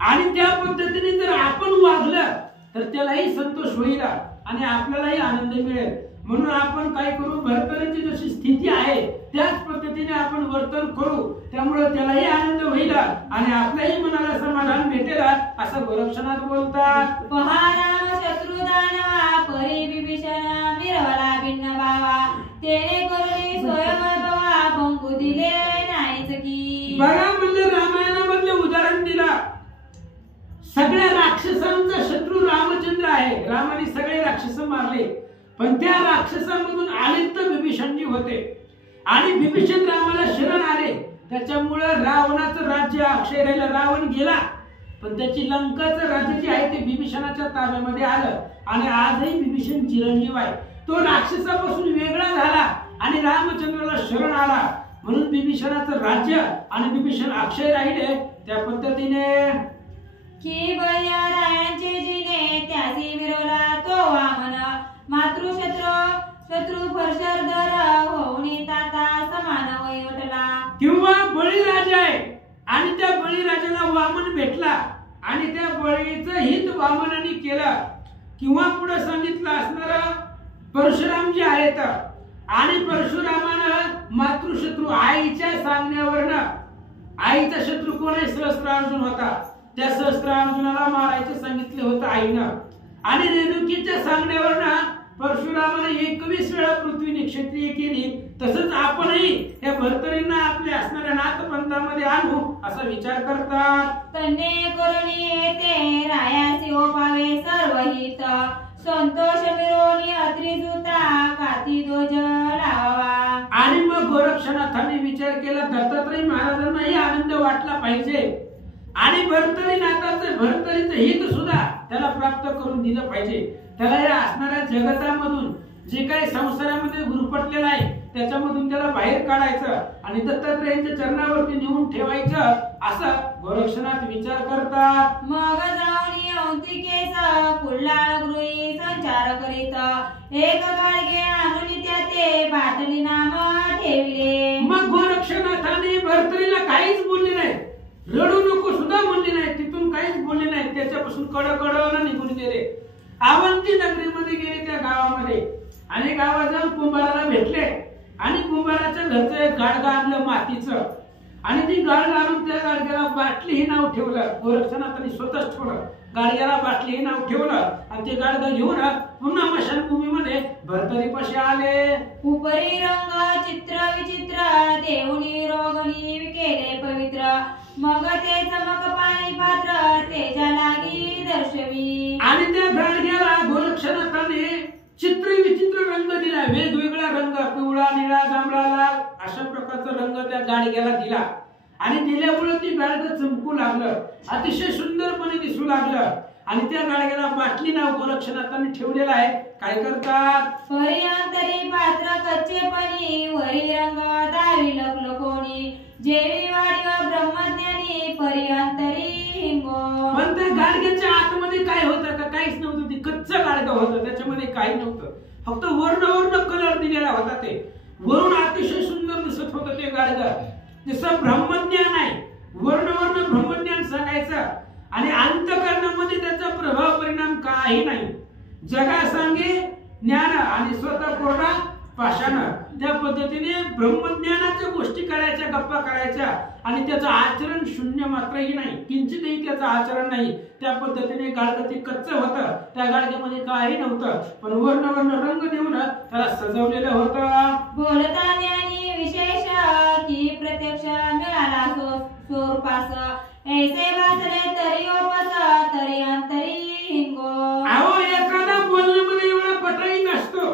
आणि त्या पद्धतीने जर आपण वागलं तर त्यालाही संतोष होईल आणि आपल्यालाही आनंद मिळेल. म्हणून आपण काय करू, भरतरीची जशी स्थिती आहे त्याच पद्धतीने आपण वर्तन करू, त्यामुळे त्यालाही आनंद होईल आणि आपल्याही मनाला समाधान भेटेल असं गोरक्षनाथ बोलतात. पहा राम शत्रुदानवा, परी विभीषण मिरवला भिन्न भावा, तेने करुणी स्वयंभवा पंकु दिले नाहीच की. बघा म्हणलं रामायणामधले उदाहरण दिला. सगळ्या राक्षसांचा शत्रू रामचंद्र आहे. रामाने सगळे राक्षस मारले पण त्या राक्षसांमधून आलिप्त विभीषणजी होते आणि विभीषण रामाला शरण आले. त्याच्यामुळे रावणाचं राज्य अक्षय राहिलं. रावण गेला पण त्याची लंकाचं राज्य जे आहे ते विभीषणाच्या ताब्यामध्ये आलं आणि आजही विभीषण चिरंजीव आहे. तो राक्षसापासून वेगळा झाला आणि रामचंद्राला शरण आला म्हणून विभीषणाचं राज्य आणि विभीषण अक्षय राहिले. त्या पद्धतीने की बळीरायांचे जिने त्यासी मिरवला तो वामन, शत्रू फरशरधर होऊनी ताता समान वैवटला. किंवा बळीराजा आहे आणि त्या बळीराजाला वामन भेटला आणि त्या बळीचं हित वामनाने केलं. किंवा पुढे सांगितलं असणार परशुराम जे आहेत आणि परशुरामानं मातृशत्रू आईच्या सांगण्यावरनं, आईचा शत्रू कोण आहे? सहस्त्रार्जुन होता. त्या सहस्त्रार्जुनाला मारायचं सांगितलं होतं आईनं आणि रेणुकीच्या सांगण्यावरनं परशुरामाने 21 वेळा पृथ्वी निक्षत्रिय केली. तसंच आपणही या भरतरींना आपल्या असणाऱ्या नाथपंथामध्ये आणू असा विचार करतात. तन्ने करुणी येते रायासी ओपावे सर्वहित, संतोष मिरवणी अत्रिजुता काती दोज लावा. आणि मग गोरक्षनाथांनी विचार केला दत्तात्रय महाराजांनाही आनंद वाटला पाहिजे आणि भरतरीचं हित सुद्धा त्याला प्राप्त करून दिलं पाहिजे. त्याला या असणाऱ्या जगतामधून जे काही संसारामध्ये गुरफटलेलं आहे त्याच्यामधून त्याला बाहेर काढायचं आणि दत्तात्रयांच्या चरणावरती नेऊन ठेवायचं असं गोरक्षनाथ विचार करतात. मग जाऊन औंतिकेस फुल्लाळ गृही संचार करीत, एक गाडगे आणून त्याते बाटली नाम ठेविले. मग गोरक्षनाथाने भरतरीला काहीच बोलले नाही, रडू नको सुद्धा म्हणले नाही, तिथून काहीच बोलले नाही. त्याच्यापासून कडकडवला निघून गेले. अवंती नगरीमध्ये गेले त्या गावामध्ये आणि गावात जाऊन कुंभाराला भेटले आणि कुंभाराच्या घरचं एक गाडगं आणलं मातीचं आणि ती गाडगं आणून त्या गाडग्याला बाटली हे नाव ठेवलं. गोरक्षनाथांनी स्वतःच ठेवलं गाडग्याला बाटली हे नाव ठेवलं आणि ते गाडगं घेऊन पुन्हा मशानभूमीमध्ये भरतरीपाशी आले. उपरी रंग चित्र विचित्र देऊनी रोगणी केले पवित्र मग ते चमक पाणी पात्र तेजा लागी दर्शवी. आणि त्या गाडग्याला गोरक्षनाथाने चित्र विचित्र रंग दिला. वेगवेगळा रंग पिवळा निळा जांभळा लाल अशा प्रकारचा रंग त्या गाडग्याला दिला आणि दिल्यामुळे ती गाडगं चमकू लागलं. अतिशय सुंदरपणे दिसू लागलं. आणि त्या गाडग्याला बाटली नाव गोरक्षनाथांनी ठेवलेलं आहे. काय करतात? परी अंतरी पात्र कच्चेपणी वरी रंग दावी लखलो कोणी जेवी वाढीव ब्रह्मज्ञानी परी अंतरी हिंगो. पण त्या गाडग्याच्या आतमध्ये काय होतं का? काहीच नव्हतं. ते कच्चं गाडगं होतं. त्याच्यामध्ये काही नव्हतं. फक्त वर्ण कलर दिलेला होता. ते वरून अतिशय सुंदर दिसत होतं ते गाडगं. जसं ब्रह्मज्ञान आहे. वर्ण ब्रह्मज्ञान सांगायचं आणि अंतःकरणामध्ये त्याचा प्रभाव परिणाम काही नाही. जगा सांगे ज्ञान आणि स्वतः कोरडा पाषाण. त्या पद्धतीने ब्रह्मज्ञानाच्या गोष्टी करायच्या गप्पा करायच्या आणि त्याचं आचरण शून्य मात्रही नाही. किंचितही त्याचं आचरण नाही. त्या पद्धतीने गाडगं ते कच्चं होतं. त्या गाडग्यामध्ये काही नव्हतं. पण वर्ण रंग देऊन त्याला सजवलेलं होतं. बोलता ज्ञानी विशेष की प्रत्यक्ष मिळाला स्वरूपास ऐसे वाचले तरी ओपस तरी अंतरी हिंगो. अहो एखादा बोलण्यामध्ये एवढा पटाई नसतो.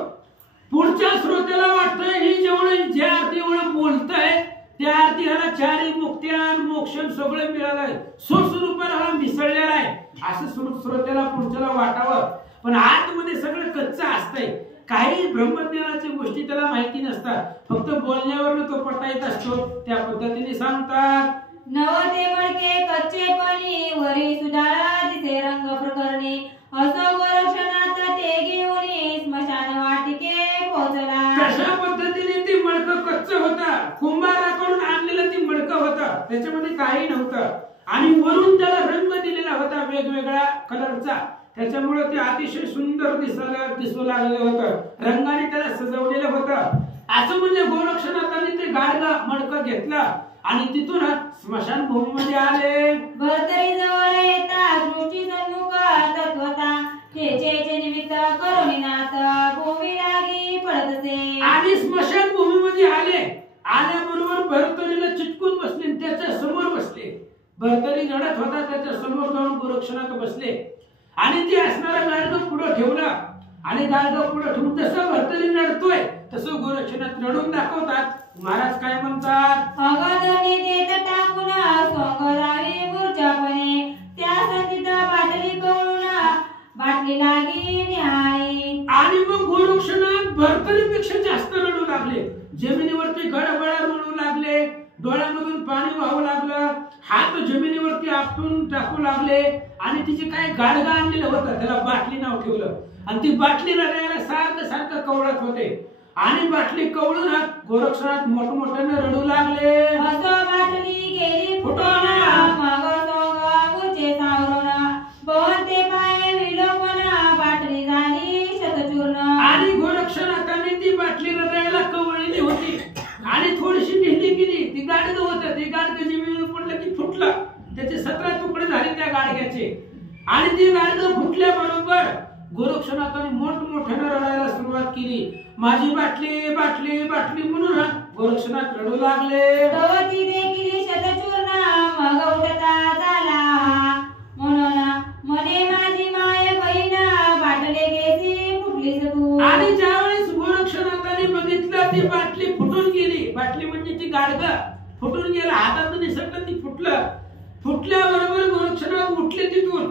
पुढच्या श्रोत्याला वाटतंय ही जेवढं ज्या अर्थी एवढं बोलतंय त्या अर्थी ह्याला चारी मुक्त्यान मोक्षण सगळं मिळालंय. स्वस्वरूपाला हा मिसळलेला आहे असं श्रोत्याला पुढच्याला वाटावं. पण आतमध्ये सगळं कच्चं असतंय. काही ब्रह्मज्ञानाच्या गोष्टी त्याला माहिती नसतात. फक्त बोलण्यावरनं तो पटाईत असतो. त्या पद्धतीने सांगतात. नवते मडके कच्चेपणी वरी सुधाळा जिथे रंग प्रकरणी असो गोरक्षनाथ ते घेऊन स्मशान वाटिके पोहोचला. कशा पद्धतीने ती मडकं कच्चं होता. कुंभाराकडून आणलेलं ती मडकं होतं. त्याच्यामध्ये काही नव्हतं आणि वरून त्याला रंग दिलेला होता वेगवेगळ्या कलरचा. त्याच्यामुळे ते अतिशय सुंदर दिसू लागलेलं होतं. रंगाने त्याला सजवलेलं होतं. असं म्हणजे गोरक्षनाथांनी ते गाडगं मडकं घेतलं आणि तिथून स्मशान भूमीमध्ये आले. भरतरी जवळ येता दृष्टी सन्मुख तत्वता खेचेचे निमित्त करुणीनाथ भूमी लागी पडतसे. आणि स्मशान भूमीमध्ये आले. आल्याबरोबर भरतरीला चिटकून बसले. त्याच्या समोर बसले. भरतरी रडत होता. त्याच्या समोर जाऊन गोरक्षनाथ बसले आणि ते असणारा गाडगं पुढे ठेवला आणि गाडगं पुढे ठेवून जसं भरतरी रडतोय तसं गोरक्षनाथ रडून दाखवतात. महाराज काय म्हणतात? अगदनी देत टाकून सोंगरावी मूर्छापणे त्या संतीत बाटली कळून बाटली लागी न्याय. आणि मग गोरक्षनाथ भरतरीपेक्षा जास्त रडू लागले. जमिनीवरती गडबडा रडू लागले. डोळ्यामधून पाणी वाहू लागलं. हात जमिनीवरती आपटून टाकू लागले आणि तिचे काय गाडगं आणलेलं होतं. त्याला बाटली नाव ठेवलं आणि ती बाटली रडायला सारखं कवळत होते आणि बाटली कवळून गोरक्षनाथ मोठमोठ्याने रडू लागले. असो बाटली गेली फुटून मग सोंग मुचे सावरून बहुते पाय विलोपन बाटली झाली शतचूर्ण. आणि गोरक्षनाथाने ती बाटली रडायला कवळलेली होती आणि थोडीशी ढिल्ली केली. ती गाडगं होतं. ते गाडगं जमिनीवर पडलं की फुटलं. त्याचे 17 तुकडे झाले त्या गाडग्याचे आणि ते गाडगं फुटल्याबरोबर गोरक्षनाथाने मोठमोठ्याने रडायला सुरुवात केली. माझी बाटली बाटली बाटली म्हणून गोरक्षनाथ रडू लागले. तवती देखील शतचूर्ण मग उठता झाला म्हणून म्हणे माझी माय बहीण बाटले गेली फुटलीस तू. आणि ज्यावेळेस गोरक्षनाथाने बघितलं ती बाटली फुटून गेली. बाटली म्हणजे ती गाडगं फुटून गेलं. हातातून निसटलं ती फुटलं. फुटल्याबरोबर गोरक्षनाथ उठले तिथून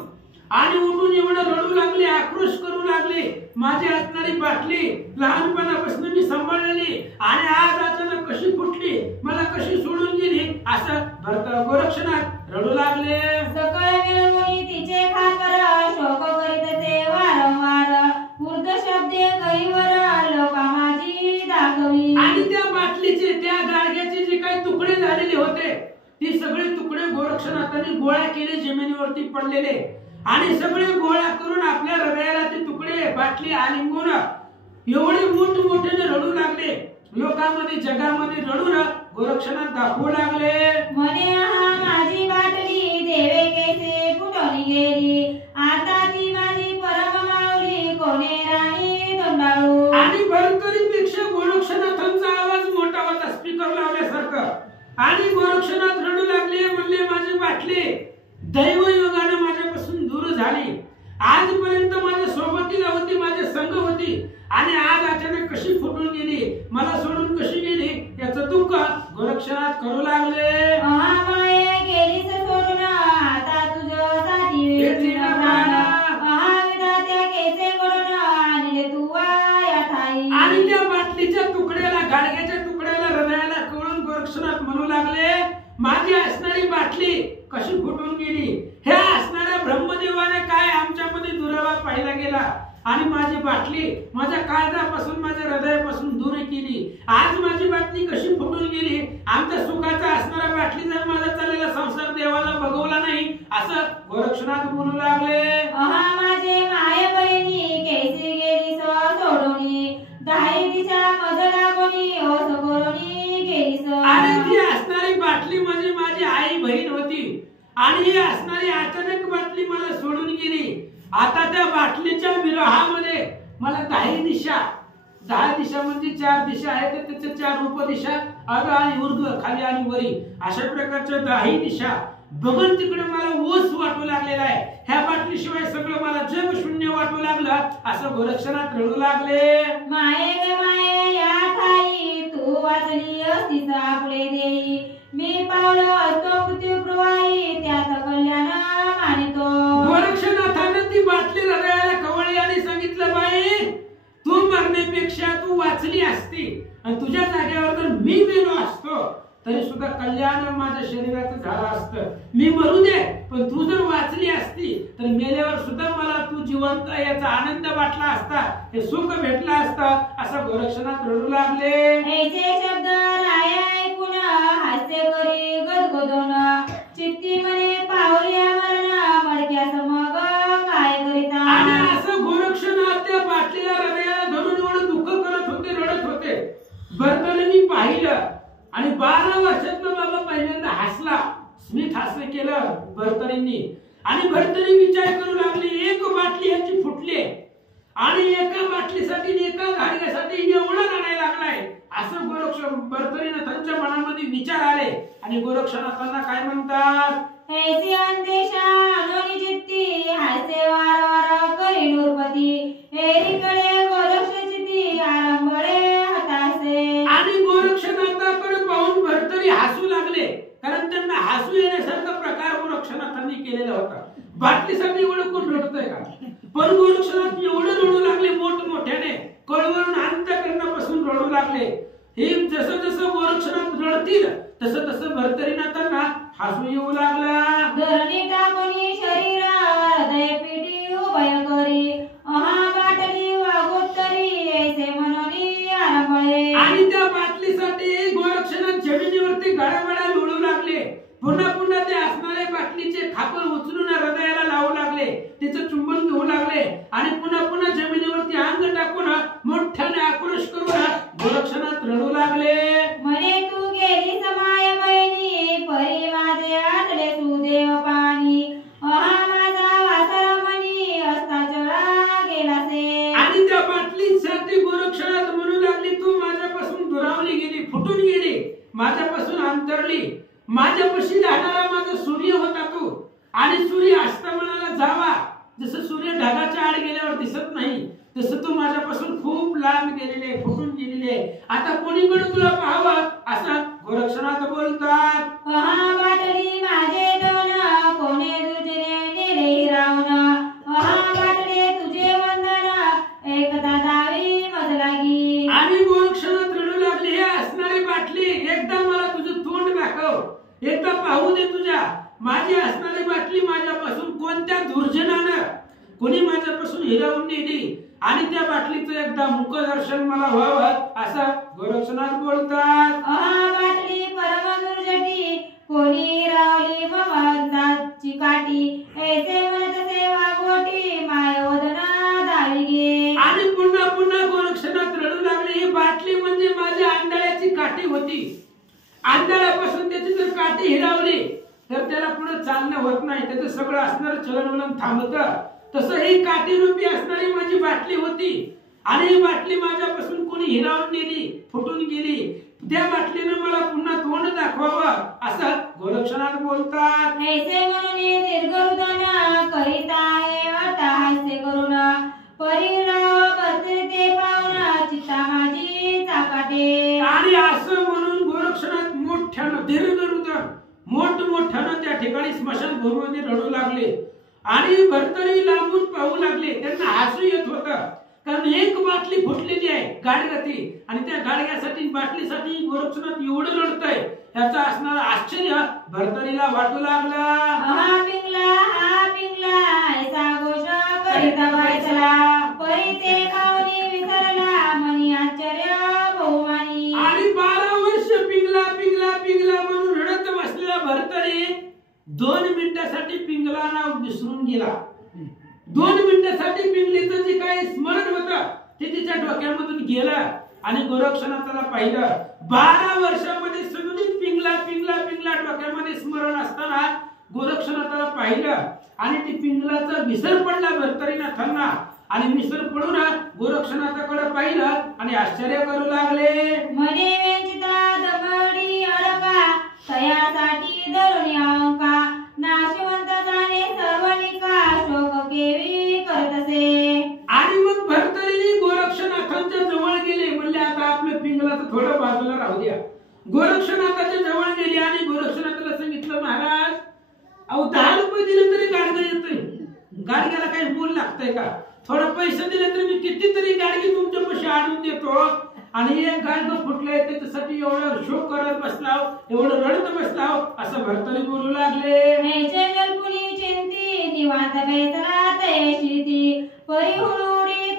आणि उठून एवढं रडू लागले. आक्रोश करू लागले. माझी असणारी बाटली लहानपणापासून मी सांभाळलेली आणि आज अचानक कशी फुटली. मला कशी सोडून गेली असं गोरक्षनाथ रडू लागले. सकळ मिळवून तिचे खापर शोक करीत ते वारंवार वृद्ध शब्दे कैवर लोका माझी दाखवी. आणि त्या बाटलीचे त्या गाडग्याचे जे काही तुकडे झालेले होते ते सगळे तुकडे गोरक्षनाथाने गोळा केले जमिनीवरती पडलेले आणि सगळे गोळा करून आपल्या हृदयाला ते तुकडे बाटली आलिंगून एवढे मोठमोठ्याने रडू लागले. लोकांमध्ये जगामध्ये रडून गोरक्षनाथ दाखवू लागले. म्हणे हा माझी बाटली देवे केसे फुटून गेली भरतरीपेक्षा गोरक्षनाथांचा आवाज मोठा होता स्पीकर लावल्यासारखं. आणि गोरक्षनाथ रडू लागले, म्हणले माझी बाटली दैवयोगाने माझ्यापासून दूर झाली. आजपर्यंत माझ्या सोबतीला होती, माझ्या संग होती, आणि आज अचानक कशी फुटून गेली, मला सोडून कशी गेली याचं दुःख गोरक्षनाथ करू लागले. महामाये गेलीस सोडून आता तुझ्यासाठी वेचीन प्राण. महाविधात्या केसे गडून आणले तू वाया ठाई. आणि त्या बाटलीच्या तुकड्याला, गाडग्याच्या तुकड्याला, हृदयाला कळून गोरक्षनाथ म्हणू लागले माझी असणारी बाटली कशी फुटून गेली. ह्या असणाऱ्या ब्रह्मदेवाने काय आमच्यामध्ये दुरावा पाहिला गेला आणि माझी बाटली माझ्या काळजापासून, माझ्या हृदयापासून दूर केली. आज माझी बाटली कशी फुटून गेली. आमच्या सुखाचा असणारा बाटली जर माझा चाललेला संसार देवाला बघवला नाही असं गोरक्षनाथ बोलू लागले. माझे माय बहिणी कैसी गेली सोडून दाही दिशा मज लागोनी ओस करोनी गेलीस. आणि ती असणारी बाटली म्हणजे माझी आई बहीण होती आणि ही असणारी अचानक बाटली मला सोडून गेली. आता त्या बाटलीच्या विरहामध्ये मला 10 दिशा, 10 दिशा म्हणजे 4 दिशा आहेत, त्याच्या 4 उपदिशा, अध आणि ऊर्ध्व, खाली आणि वरी, अशा प्रकारच्या 10 दिशा बघून तिकडे मला ओस वाटू लागलेला आहे. ह्या बाटलीशिवाय सगळं मला जग शून्य वाटू लागलं असं गोरक्षनाथ रडू लागले. माये गे माये या ठाई तू वाचली असतीस आपले देई. मी पावलो असतो मृत्यू प्रवाही त्यात कल्याण मानितो. गोरक्षनाथानं ती बाटली हृदयाला कवळली आणि सांगितलं बाई तू मरण्यापेक्षा तू वाचली असती आणि तुझ्या जागेवर जर मी मेलो असतो तरी सुद्धा कल्याण माझ्या शरीराचं झालं असतं. मी मरू दे पण तू जर वाचली असती तर मेल्यावर सुद्धा मला तू जिवंत याचा आनंद वाटला असता, हे सुख भेटलं असतं असं गोरक्षनाथ रडू लागले. ऐसे शब्द राय ऐकून हास्य करी गदगदोन चित्ती मने पावल्या मरण मडक्या समग काय करिता. आणि असं गोरक्षनाथ त्या बाटलीला हृदयाला धरून एवढं दुःख करत होते, रडत होते. भरतरीने पाहिलं आणि 12 वर्षातला बाबा पहिल्यांदा हसला, स्मित हास्य केलं भरतरींनी. आणि भरतरी विचार करू लागले एक बाटली ह्याची फुटली आणि एका बाटलीसाठी, एका गाडग्यासाठी एवढं रडायला लागलाय असं भरतरीनाथांच्या मनामध्ये विचार आले. आणि गोरक्षनाथांना काय म्हणतात, ऐसी अंदेशा अनोनी चित्ती हास्य वारंवार करी नूरपती. एकीकडे गोरक्ष चित्ती आरंभळे हतासे. आणि गोरक्षनाथाकडे पाहून भरतरी हसू लागले, कारण त्यांना हसू येण्यासारखा प्रकार गोरक्षनाथांनी केलेला होता. बाटलीसाठी एवढं कोण रडतंय का, पण गोरक्षनाथ एवढं रडू लागले मोठमोठ्याने, कळवळून अंतःकरणापासून रडू लागले. हे जसं जसं गोरक्षनाथ रडतील तसं तसं भरतरीनाथांना हसू येऊ लागला. धरणी टाकूनी शरीर हृदय पिटी उभय करी बाटली वागोत्तरी ऐसे मनोनी आरंभळे. आणि त्या बाटलीसाठी गोरक्षनाथ जमिनीवरती गडाबडा लोळू लागले. पुन्हा पुन्हा ते असणारे बाटलीचे खापर उचलून हृदयाला लावू लागले, त्याचं चुंबन घेऊ लागले आणि पुन्हा पुन्हा जमिनीवरती अंग टाकून मोठ्याने आक्रोश करून गोरक्षनाथ रडू लागले. म्हणे तू गेली समाय बहिणी परी माझे आटले सुदेव पाणी. माझा वासर मनी असता चळा गेलासे. आणि त्या बाटलीसाठी गोरक्षनाथ म्हणू लागली तू माझ्यापासून दुरावली गेली, फुटून गेली, माझ्यापासून अंतरली. माझ्यापाशी राहणारा माझा सूर्य होता तू, आणि सूर्य अस्तमनाला जावा जसं सूर्य ढगाच्या आड गेल्यावर दिसत नाही तसं तू माझ्यापासून खूप लांब गेलेले, फुटून गेलेले. आता कोणीकडे तुला पाहावं असं गोरक्षनाथ बोलतात. बाटली माझे दोन कोणे दुजने नेले रावण. बाटले तुझे वंदन एकदा दावी मज लागी. आणि गोरक्षनाथ रडू लागले हे असणारी बाटली एकदा मला तुझं तोंड दाखव, एकदा पाहू दे तुझ्या. माझी असणारी बाटली माझ्यापासून कोणत्या दुर्जनानं कोणी माझ्यापासून हिरावून नेली आणि त्या बाटलीचं एकदा मुखदर्शन मला व्हावं असं गोरक्षनाथ बोलतात. बाटली परम दुर्जटी कोणी रावली भगवंताची काठी. ऐसे म्हणत सेवा गोटी मायवदना दावी गे. आणि पुन्हा पुन्हा गोरक्षनाथ रडू लागले ही बाटली म्हणजे माझ्या आंधळ्याची काठी होती. आंधळ्यापासून त्याची जर काठी हिरावली तर त्याला पुढे चालणं होत नाही, त्याचं सगळं असणारं चलनवलन थांबतं. तसं ही काठी रूपी असणारी माझी बाटली होती आणि ही बाटली माझ्यापासून कोणी हिरावून नेली, फुटून गेली, त्या बाटलीनं मला पुन्हा तोंड दाखवावं असं गोरक्षनाथ बोलतात. ऐसे म्हणून दीर्घरुदन करीत आहे अट्टहास्य करून परिराव बसते पावना चित्ता माझी चाकाटे. आणि असं म्हणून गोरक्षनाथ मोठ्यानं दीर्घरुदन मोठमोठ्यानं त्या ठिकाणी स्मशानभूमीमध्ये रडू लागले आणि भरतरी लांबून पाहू लागले. त्यांना हसू येत होतं, कारण एक बाटली फुटलेली आहे गाडग्याची आणि त्या गाडग्यासाठी बाटलीसाठी गोरक्षनाथ एवढं रडतंय, याचा असणारा आश्चर्य भरतरीला वाटू लागला. हा पिंगला ऐसा घोष करीता वाचला परिते पावनी विसरला मनी आश्चर्य बहुमानी. आणि 12 वर्ष पिंगला म्हणून रडत बसलेला भरतरी 2 मिनिटासाठी पिंगला नाव विसरून गेला. 2 मिनिटासाठी पिंगलीचं जे काही स्मरण होतं ते तिच्या डोक्यामधून गेलं आणि गोरक्षनाथाला पाहिलं. 12 वर्षामध्ये सगळी पिंगला डोक्यामध्ये स्मरण असताना गोरक्षनाथाला पाहिलं आणि ती पिंगलाचा विसर पडला भरतरीनाथांना. आणि विसर पडून गोरक्षनाथाकडे पाहिलं आणि आश्चर्य करू लागले. मने वेंचिता दमडी अडका तयासाठी धरून अंका नाशवंत जाणे सर्वनिका शोक केवी करत असे. आणि मग भरतरी गोरक्षनाथांच्या जवळ गेले. म्हणले आता आपलं पिंगलाचं थोडं बाजूला राहू द्या. गोरक्षनाथाच्या जवळ गेले आणि गोरक्षनाथाला सांगितलं, महाराज अहो 10 रुपये दिले तरी गाडगं येतंय, गाडग्याला काही मूल लागतंय का? थोडं पैसे दिले तरी मी कितीतरी गाडगी तुमच्यापाशी आणून देतो आणि एक गाडगं फुटलंय त्याच्यासाठी एवढं शोक करत बसलाव, एवढं रडत बसलाव असं भरतरी बोलू लागले. ऐसे जलपुनी चिंती निवांत बेतला तयशीती परिहुडी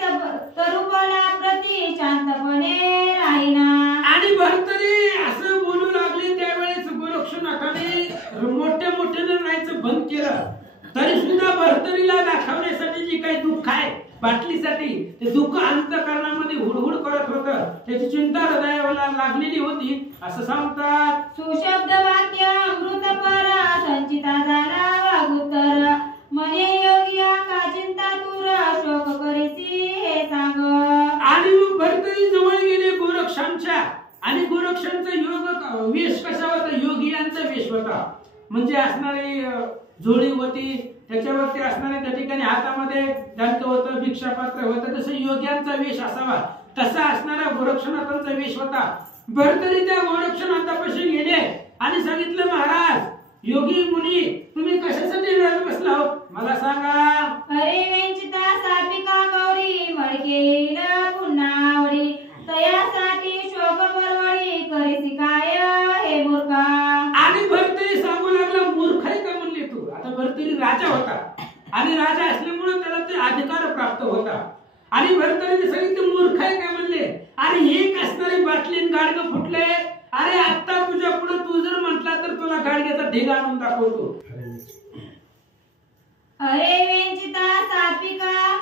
तरुबला प्रति शांतपणे राहिना. आणि भरतरी असं बोलू लागले. त्यावेळेस गोरक्षनाथाने मोठ्याने राहायचं बंद केलं. तरी सुद्धा भरतरीला दाखवण्यासाठी जी काही दुःख आहे बाटलीसाठी, ते दुःख अंतःकरणामध्ये हुडहुड करत होतं. त्याची चिंता हृदयाला लागलेली होती असं सांगतात. सुशब्द वाक्य अमृत पर संचिता झाला वागुत्तर मने योगिया का चिंता दूर शोक करीसी हे सांग. आणि मग भरतरी जवळ गेले गोरक्षांच्या आणि गोरक्षांचा योग वेश कसा होता? योगियांचा वेश होता. म्हणजे असणारी जोडी होती, त्याच्यावरती असणारे त्या ठिकाणी हातामध्ये दंत होतं, भिक्षापात्र होतं. तसं योग्यांचा वेश असावा तसा असणारा गोरक्षनाथांचा वेश होता. भरतरी त्या गोरक्षनाथापाशी गेले आणि सांगितलं, महाराज योगी मुनी तुम्ही कशासाठी रडत बसला हो मला सांगा. अरे वेंचिता सापिका गौरी मडकेल पुन्हा आवडी तयासाठी शोक परवडी करीसी काय हे मूर्खा. आणि भरतरी सांगू लागला, मूर्ख आहे का म्हणले तू? आता भरतरी राजा होता आणि राजा असल्यामुळे त्याला ते अधिकार प्राप्त होता. आणि भरतरीने सांगितलं, मूर्ख आहे का म्हणले? अरे एक असणारी बाटलीन गाडगं फुटले. अरे आता तुझ्या पुढे तू जर म्हटला तर तुला गाडग्याचा ढेग आणून दाखवतो. अरे वेंचिता सापिका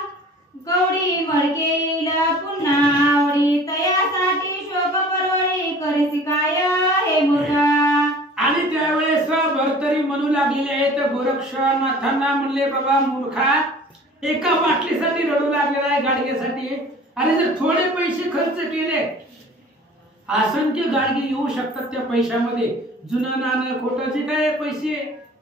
गौडी मडकेल पुन्हा आवडी तयासाठी शोक परवडी करीसी काय हे मूर्खा. आणि त्यावेळेस भरतरी म्हणू लागलेले आहेत गोरक्षनाथांना, म्हणले बाबा मूर्खा, एका बाटलीसाठी रडू लागलेला आहे गाडग्यासाठी. अरे जर थोडे पैसे खर्च केले, असंख्य गाडगे येऊ शकतात त्या पैशामध्ये. जुनं नाणं खोटं जे काय पैसे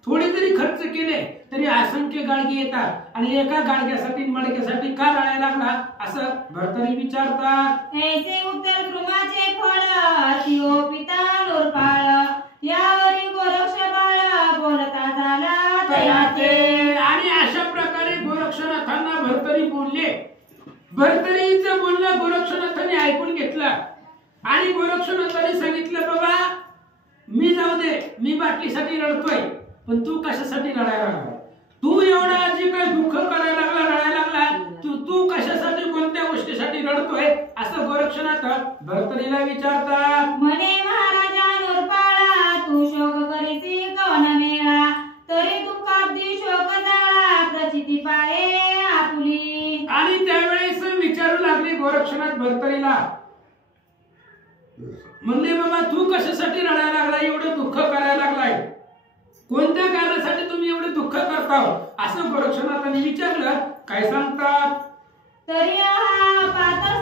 थोडे जरी खर्च केले तरी असंख्य गाडगे येतात. आणि एका गाडग्यासाठी मडक्यासाठी का रडायला लागला असं भरतरी विचारतात. ऐसे उत्तर कृमाचे फळ अतिओ पिता लोरपाळ यावरी गोरक्ष बाळ बोलता झाला तयाचे. आणि अशा प्रकारे गोरक्षनाथांना भरतरी बोलले. भरतरीचं बोलणं गोरक्षनाथांनी ऐकून घेतलं आणि गोरक्षनाथांनी सांगितलं, बाबा मी जाऊ दे, मी बाटलीसाठी रडतोय, पण तू कशासाठी रडायला लागला? तू एवढा जे काही दुःख करायला लागला, रडायला लागला, तू कशासाठी, कोणत्या गोष्टीसाठी रडतोय असं गोरक्षनाथ भरतरीला विचारतात. म्हणे महाराजा नूरपाळा तू शोक करीसी कवन मेळा तरी दुःखाब्दी शोक जाळा प्रचिती पाये आपुली. आणि त्यावेळेस विचारू लागले गोरक्षनाथ भरतरीला, म्हणले बाबा तू कशासाठी रडायला लागला, एवढं दुःख करायला लागलाय, कोणत्या कारणासाठी तुम्ही एवढे दुःख करता असं गोरक्षनाथांनी विचारलं. काय सांगतात? तरी हा पातळ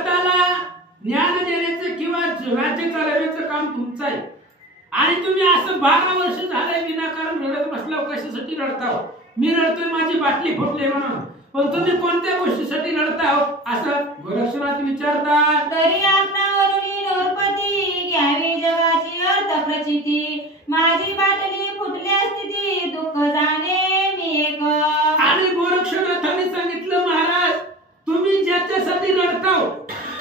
भारताला ज्ञान देण्याचं किंवा राज्य चालवण्याचं काम तुमचं आहे आणि तुम्ही असं 12 वर्ष झालंय विनाकारण रडत बसलाव. कशासाठी रडताव? मी रडतोय माझी बाटली फुटली म्हणून, पण तुम्ही कोणत्या गोष्टीसाठी रडताव असं गोरक्षनाथ विचारतात. तरी आपणावरून नोरपती घ्यावी जगाची अर्थ प्रचिती, माझी बाटली फुटली स्थिती दुःख जाणे मी एक. आणि गोरक्षनाथांनी सांगितलं महाराज तुम्ही ज्याच्यासाठी रडताव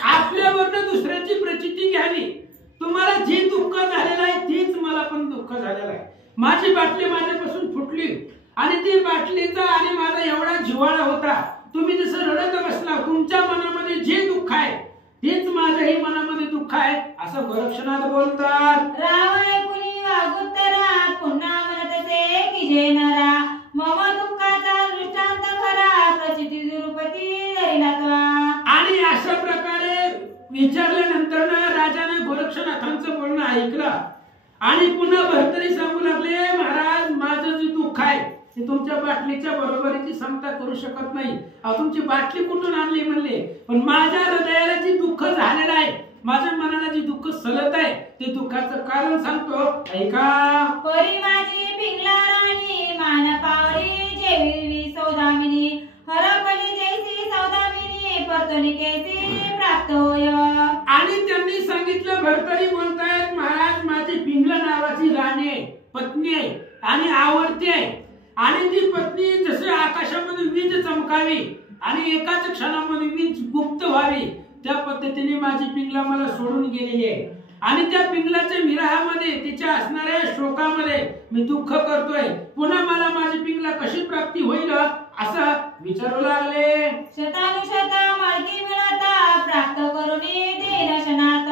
आपल्यावरनं दुसऱ्याची प्रचिती घ्यावी. तुम्हाला जी दुःख झालेलं आहे तीच मला पण दुःख झालेलं आहे. माझी बाटली माझ्यापासून फुटली आणि ती बाटलीचा आणि माझा एवढा जिव्हाळा होता. तुम्ही जसं रडत बसला तुमच्या मनामध्ये जे दुःख आहे तेच माझ्याही मनामध्ये दुःख आहे असं गोरक्षनाथ बोलतात. रावण कुणी वागुत्तरा पुन्हा म्हणतसे की जे नरा, मम दुःखाचा दृष्टांत खरा प्रचिती दुरुपती धरिला त्वा. आणि अशा प्रकारे विचारल्यानंतर ना राजाने गोरक्षनाथांचं बोलणं ऐकलं आणि पुन्हा भरतरी सांगू लागले महाराज माझं जे दुःख आहे ते तुमच्या बाटलीच्या बरोबरीची समता करू शकत नाही. तुमची बाटली कुठून आणली म्हणले, पण माझ्या हृदयाला जी दुःख झालेलं आहे माझ्या मनाला जी दुःख सलत आहे ते दुःखाचं कारण सांगतो ऐका. परी माझी पिंगला राणी मान पावरी जेवी सौदामिनी, हरपली जैसी सौदामिनी परतोनी कैसी प्राप्त होय. आणि त्यांनी सांगितलं भरतरी बोलतायत महाराज माझी पिंगला नावाची राणी आहे, पत्नी आहे आणि आवडती आहे आणि ती पत्नी जसे आकाशामध्ये वीज चमकावी आणि एकाच क्षणामध्ये वीज गुप्त व्हावी त्या पद्धतीने माझी पिंगला मला सोडून गेलेली आहे आणि त्या पिंगलाच्या विरहामध्ये तिच्या असणाऱ्या शोकामध्ये मी दुःख करतोय. पुन्हा मला माझी पिंगला कशी प्राप्ती होईल असं विचारू लागले. शतानुशत मार्गी मिळता प्राप्त करुणी देन शनात,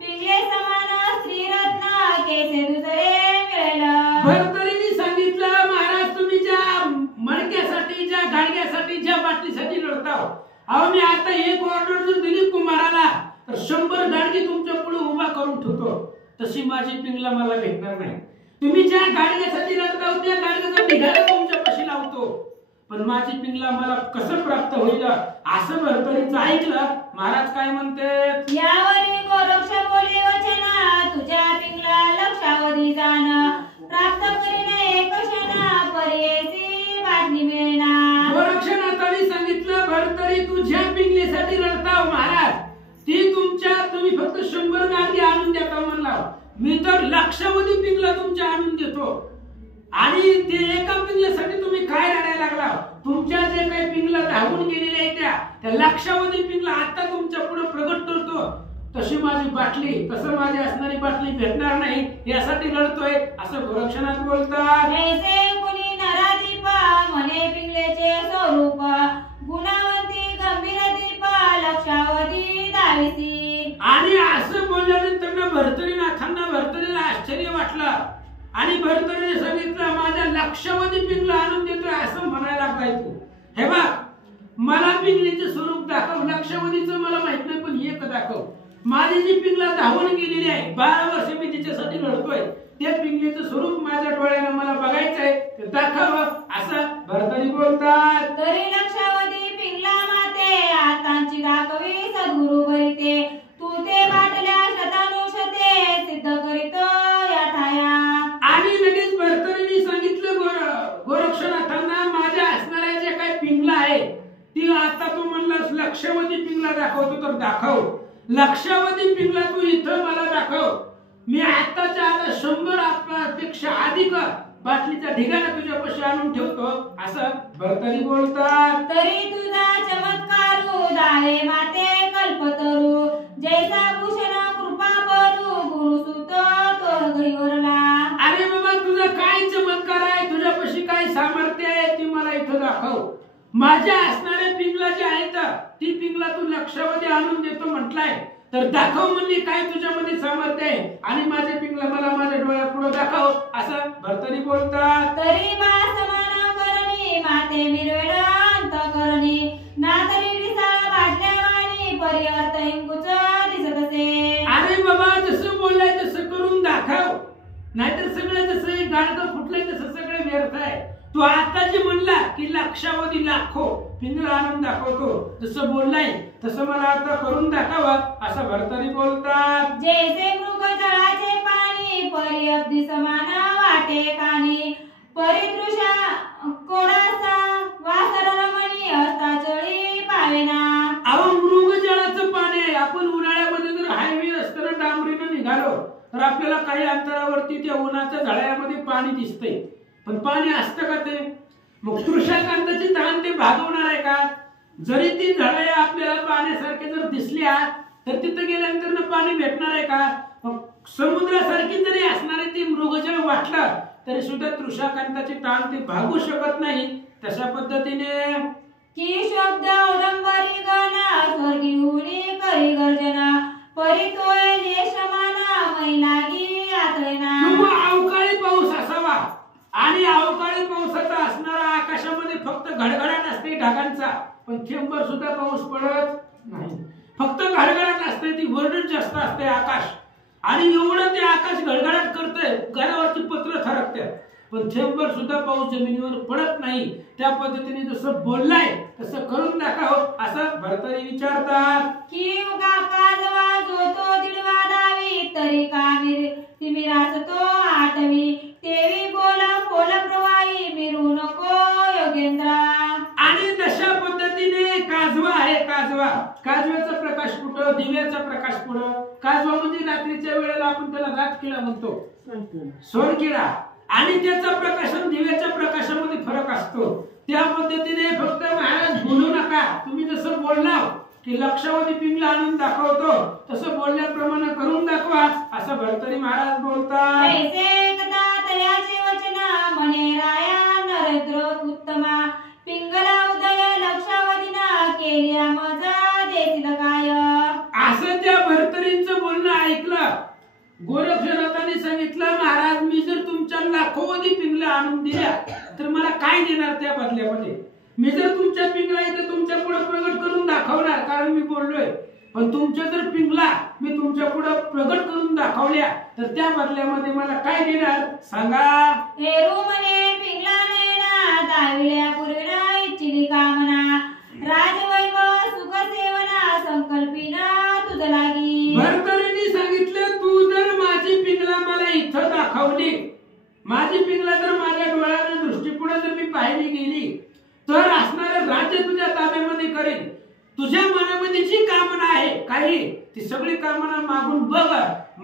पिंगले समान स्त्री रत्न कैसे दुसरे मिळेल. भरतरीने सांगितलं महाराज तुम्ही ज्या मडक्यासाठी ज्या गाडग्यासाठी ज्या बाटलीसाठी लढताव अहो मी आता एक ऑर्डर जर दिली कुमाराला तर 100 गाडगे तुमच्या पुढे उभा करून ठेवतो, तशी माझी पिंगला मला भेटणार नाही. तुम्ही ज्या गाडग्यासाठी लढताव त्या गाडग्याचा ढिगारा तुमच्यापाशी लावतो, पण माझी पिंगला मला कसं प्राप्त होईल असं भरतरीचं ऐकलं. महाराज काय म्हणतात यावरी गोरक्ष बोले वचना, तुझ्या पिंगला लक्षावधी जाण, प्राप्त करीन एक क्षण पर्येसी बाटली मिळेना. गोरक्षनाथांनी सांगितलं भरतरी तू ज्या पिंगलेसाठी लढताव महाराज तुम्ही फक्त 100 गाडगे आणून देता म्हणला, मी तर लक्षावधी पिंगला तुमच्या आणून देतो. आणि ते एका पिंगल्यासाठी तुम्ही काय लढायला लागला? तुमच्या जे काही पिंगला धावून गेलेले आहेत त्या लक्षावधी पिंगला आता तुमच्या पुढे प्रगट करतो. तशी माझी बाटली तसं माझी असणारी बाटली भेटणार नाही यासाठी लढतोय असं गोरक्षनाथ बोलतात. ऐसे कुणी नरादीपा म्हणे पिंगलेचे स्वरूप, गुणावंती गंभीर दीपा लक्षावधी दाविसी. आणि असं बोलल्यानंतर भरतरीला आश्चर्य वाटलं आणि भरतरीने सांगितलं माझ्या लक्षावधी पिंगला आणून देतोय असं म्हणायला लागलाय तू. हे बघ मला पिंगलीचं स्वरूप दाखव, लक्षावधीचं मला माहित नाही पण एक दाखव. माझी जी पिंगला धावून गेलेली आहे 12 वर्ष मी तिच्यासाठी लढतोय त्या पिंगलीचं स्वरूप माझ्या डोळ्यानं मला बघायचंय ते दाखव असं भरतरी बोलतात. तरी लक्षावधी पिंगला माते आतांची दाखवी सद्गुरु भरिते, तू ते बाटल्या शतानुशते सिद्ध करीतो या ठाया. आणि लगेच भरतरीने सांगितलं गोरक्षनाथांना माझ्या असणाऱ्या जे काही पिंगला आहे ती आता तू म्हणलास लक्षावधी पिंगला दाखवतो तर दाखव. लक्षावधी पिंगला तू इथं मला दाखव. मी आताच्या आता 100 पेक्षा अधिक बाटलीचा ढिगारा तुझ्यापाशी आणून ठेवतो असं भरतरी बोलतात. तरी तुझा चमत्कारू दाहे माते कल्पतरू, जैसा भूषण कृपा करू गुरु सुत तो गैवरला. अरे बाबा तुझा काय चमत्कार आहे, तुझ्यापाशी काय सामर्थ्य आहे ती मला इथं दाखव. माझ्या असणाऱ्या पिंगला जे आहेत ती पिंगला तू लक्षावधी आणून देतो म्हटलाय तर दाखव म्हणजे काय तुझ्यामध्ये सामर्थ्य आहे आणि माझ्या पिंगला मला माझ्या डोळ्यापुढे दाखव असं भरतरी बोलतात. तरी बा समान करणी माते मिरवेळ अंत करणी, ना तरी दिसा बाटल्यावाणी पर्यर्थ इंगुच दिसत असे. अरे बाबा जसं बोललाय तसं करून दाखव, नाहीतर सगळं जसं गाडगं फुटलंय तसं सगळं व्यर्थ आहे. तू आता जे म्हणला की लक्षावधी लाखो पिंगला आणून दाखवतो जसं बोललाय तसं मला आता करून दाखवा असं भरतरी बोलतात. जैसे मृग जळाचे पाणी परी अब्दी समान वाटे कानी परितृषा कोणाचा वासर रमणी असता जळी पावेना. अहो मृग जळाचं पाणी आहे. आपण उन्हाळ्यामध्ये जर हायवे रस्त्याने डांबरीनं निघालो तर आपल्याला काही अंतरावरती त्या उन्हाच्या झळ्यामध्ये पाणी दिसतंय, पण पाणी असतं का ते? मग तृषाकांताची तहान ते भागवणार आहे का? जरी ती झाडे आपल्याला पाण्यासारखे जर दिसल्या तर तिथे गेल्यानंतर पाणी भेटणार आहे का? मग समुद्रासारखी जरी असणारे ती मृगजळ वाटलं तरी सुद्धा तृषाकांताची ताण ती भागू शकत नाही. तशा पद्धतीने की शब्द औदंबरी गणा स्वर्गी हुनी करी गर्जना परितोय देशमाना मैलागी आतळेना. अवकाळी पाऊस असावा आणि अवकाळी पावसाचा असणारा आकाशामध्ये फक्त घडघडाट असते ढगांचा, पण थेंबर सुद्धा पाऊस पडत नाही. फक्त घडघडाट असते, ती वरडच जास्त असते आकाश. आणि एवढं ते आकाश घडघडाट करतंय, घरावरची पत्र थरकतात, पण थेंबर सुद्धा पाऊस जमिनीवर पडत नाही. त्या पद्धतीने जसं बोललाय तसं करून दाखव असं भरतरी विचारतात. की उगा काजवा जो तो दिलवा दावी तरी कामीर तिमिरास तो आठवी तेवी बोला बोल प्रवाही मिरू नको योगेंद्रा. आणि तशा पद्धतीने काजवा आहे. काजव्याचा प्रकाश कुठं? दिव्याचा प्रकाश कुठं? काजवा म्हणजे रात्रीच्या वेळेला आपण त्याला रातकिडा म्हणतो, सोनकिडा. आणि त्याचा प्रकाश आणि दिव्याच्या प्रकाशामध्ये फरक असतो. त्या पद्धतीने फक्त महाराज बोलू नका, तुम्ही जसं बोलला की लक्षावधी पिंगला आणून दाखवतो तसं बोलल्याप्रमाणे करून दाखवा असं भरतरी महाराज बोलतात. ऐसे कथा तयाचे वचना म्हणे राया नरेंद्र उत्तमा पिंगला उदय लक्षावधीना केल्या मजा देतील काय. असं त्या भरतरींचं बोलणं ऐकलं. गोरक्षनाथांनी सांगितलं, महाराज मी जर तुमच्या लाखोवधी पिंगला आणून दिल्या तर मला काय देणार त्या बदल्यामध्ये? मी जर तुमच्या पिंगला इथे तुमच्या पुढे प्रगट करून दाखवणार, कारण मी बोललोय, पण तुमच्या जर पिंगला मी तुमच्या पुढे प्रगट करून दाखवल्या तर त्या बदल्यामध्ये मला काय देणार सांगा? हेरू म्हणे पिंगला नयना दाविल्या पूर्वीना इच्छिली कामना राजवैभव सुख सेवना संकल्पिना तुझ लागी. भरतरींनी सांगितलं, तू जर माझी पिंगला मला इथं दाखवली, माझी पिंगला जर माझ्या डोळ्याने दृष्टीपुढे जर मी पाहिली गेली तर असणारं राज्य तुझ्या ताब्यामध्ये करेन. तुझ्या मनामध्ये जी कामना आहे काही ती सगळी कामना मागून बघ,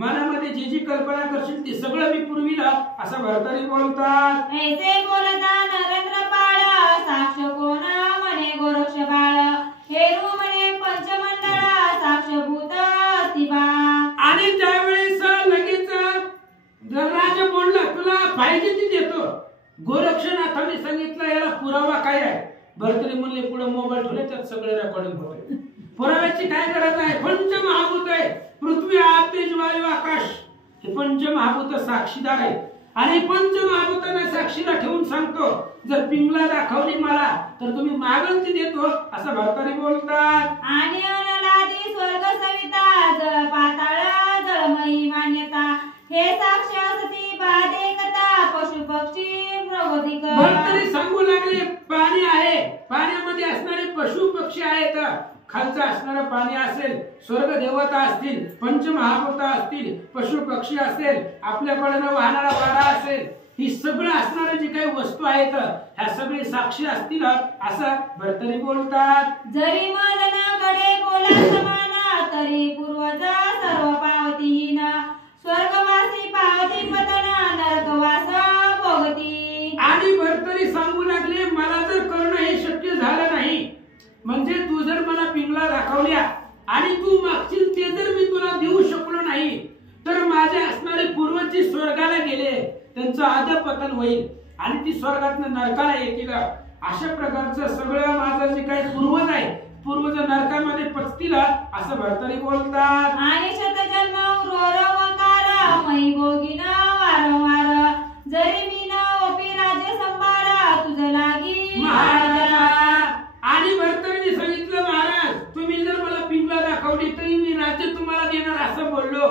मनामध्ये जी जी कल्पना करशील ती सगळं मी पुरविला असं भरतरी बोलतात. ऐसे बोलता नरेंद्र पाळ साक्ष कोण म्हणे गोरक्ष बाळ हेरू म्हणे पंचमंडळा साक्षभूत अस्तिबा. आणि त्यावेळेस लगेच राजा बोलला, तुला पाहिजे ती देतो. गोरक्षनाथाने सांगितलं, याला पुरावा काय आहे? भरतरी म्हणले, पुढे मोबाईल ठेवले त्यात सगळे रेकॉर्डिंग होते. पुराव्याची काय गरज आहे? पंचमहाभूत आहे, पृथ्वी आप तेज वायू आकाश, हे पंचमहाभूत साक्षीदार आहे. आणि पंचमहाभूतांना साक्षीला ठेवून सांगतो, जर पिंगला दाखवली मला तर तुम्ही मागल ती देतो असं भरतरी बोलतात. आणि अनलादी स्वर्ग सविता जळ पाताळ जळमयी मान्यता हे साक्ष असती बाधे कथा पशु पक्षी प्रगतिक. भरतरी सांगू लागले, पाणी आहे, पाण्यामध्ये असणारे पशु पक्षी आहेत, खालचं असणारं पाणी असेल, स्वर्ग देवता असतील, पंचमहाभूत असतील, पशु पक्षी असेल, आपल्याकडे वाहणारा वारा असेल, ही सगळं असणारे जे काही वस्तू आहेत ह्या सगळे साक्षी असतील असं भरतरी बोलतात. जरी मन गडे बोला समाना तरी पूर्वजा सर्व पावतीहीन स्वर्गवासी पावती पतना नरकवास भोगती. आणि भरतरी सांगू लागले, मला जर करणं हे शक्य झालं नाही, म्हणजे तू जर मला पिंगला दाखवल्या आणि तू मागशील ते जर मी तुला देऊ शकलो नाही तर माझे असणारे पूर्वज स्वर्गाला गेले त्यांचं अधपतन होईल आणि ती स्वर्गातून नरकाला येतील. अशा प्रकारचं सगळं माझं जे काही पूर्वज आहे, पूर्वज नरकामध्ये पचतील असं भरतरी बोलतात. आणि शतजन्म रोरवकार मही भोगिन वारंवार जरी मी न ओपी राज्य संभार तुझ लागी महाराजा. आणि भरतरीने सांगितलं, महाराज तुम्ही जर मला पिंगला दाखवली तरी मी राज्य तुम्हाला देणार असं बोललो,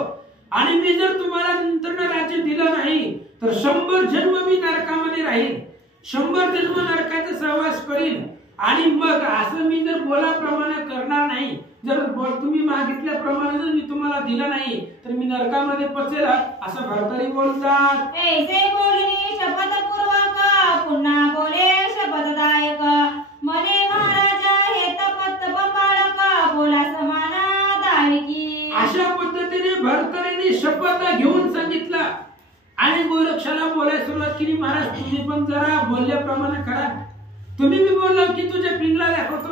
आणि मी जर तुम्हाला नंतर राज्य दिलं नाही तर 100 जन्म मी नरकामध्ये राहीन, 100 जन्म नरकाचा सहवास करीन. आणि मग असं मी जर बोलाप्रमाणे करणार नाही जर तुम्ही मागितल्याप्रमाणे जर मी तुम्हाला दिलं नाही तर मी नरकामध्ये पचेल असं भरतरी बोलतात. ऐसे बोलणी शपथपूर्वक पुन्हा बोले शपथदायक म्हणे महाराजा हे तपत बाळक बोला समाना दाविकी. अशा पद्धतीने भरतरीने शपथ घेऊन सांगितलं आणि गोरक्षाला बोलायला सुरुवात केली. महाराज तुम्ही पण जरा बोलल्याप्रमाणे करा. तुम्ही मी बोललो की तुझ्या पिंगला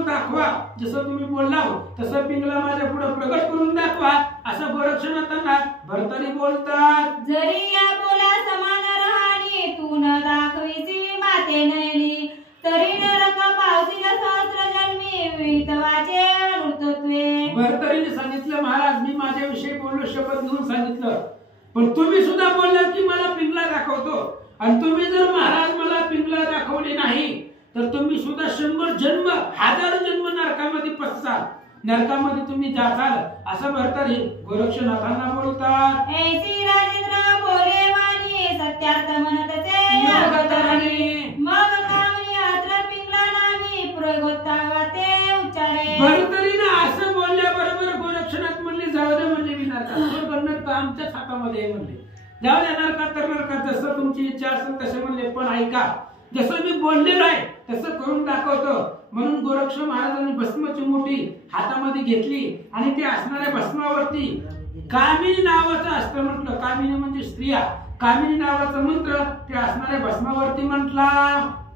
दाखवा, जसं तुम्ही बोलला तसं पिंगला माझ्या पुढे प्रगट करून दाखवा असं गोरक्षनाथांना भरतरी बोलतात. जरी या बोला समान राहानी तू न दाखवीची माते नयनी तरी नरक पावतील सहस्र जन्मी वितवाचे वृत्तत्वे. भरतरीने सांगितलं महाराज मी माझ्याविषयी बोललो शपथ घेऊन सांगितलं, पण तुम्ही सुद्धा बोललात की मला पिंगला दाखवतो आणि तुम्ही जर महाराज मला पिंगला दाखवले नाही तर तुम्ही सुद्धा 100 जन्म 1000 जन्म नरकामध्ये पससाल, नरकामध्ये तुम्ही जाचाल असं भरतरी गोरक्षनाथांना बोलतात. ऐसी राजेंद्र बोले वाणी सत्यार्थ म्हणतसे मग कामनी अस्त्र पिंगला नामी प्रगोत्तावाते उच्चारे. भरतरीने असं बोलल्याबरोबर गोरक्षनाथ म्हणले जाऊ दे म्हणले मी नरकात आमच्याच हातामध्ये म्हणले जाऊ दे नरकात तर नरकात जसं तुमची इच्छा असेल तसे म्हणले, पण ऐका जसं मी बोललेलं आहे तसं करून दाखवतो. म्हणून गोरक्ष महाराजांनी भस्माची मुठी हातामध्ये घेतली आणि ते असणाऱ्या भस्मावरती कामिनी नावाचं अस्त्र म्हटलं. कामिनी म्हणजे स्त्रिया, कामिनी नावाचा मंत्र ते असणाऱ्या भस्मावरती म्हटला.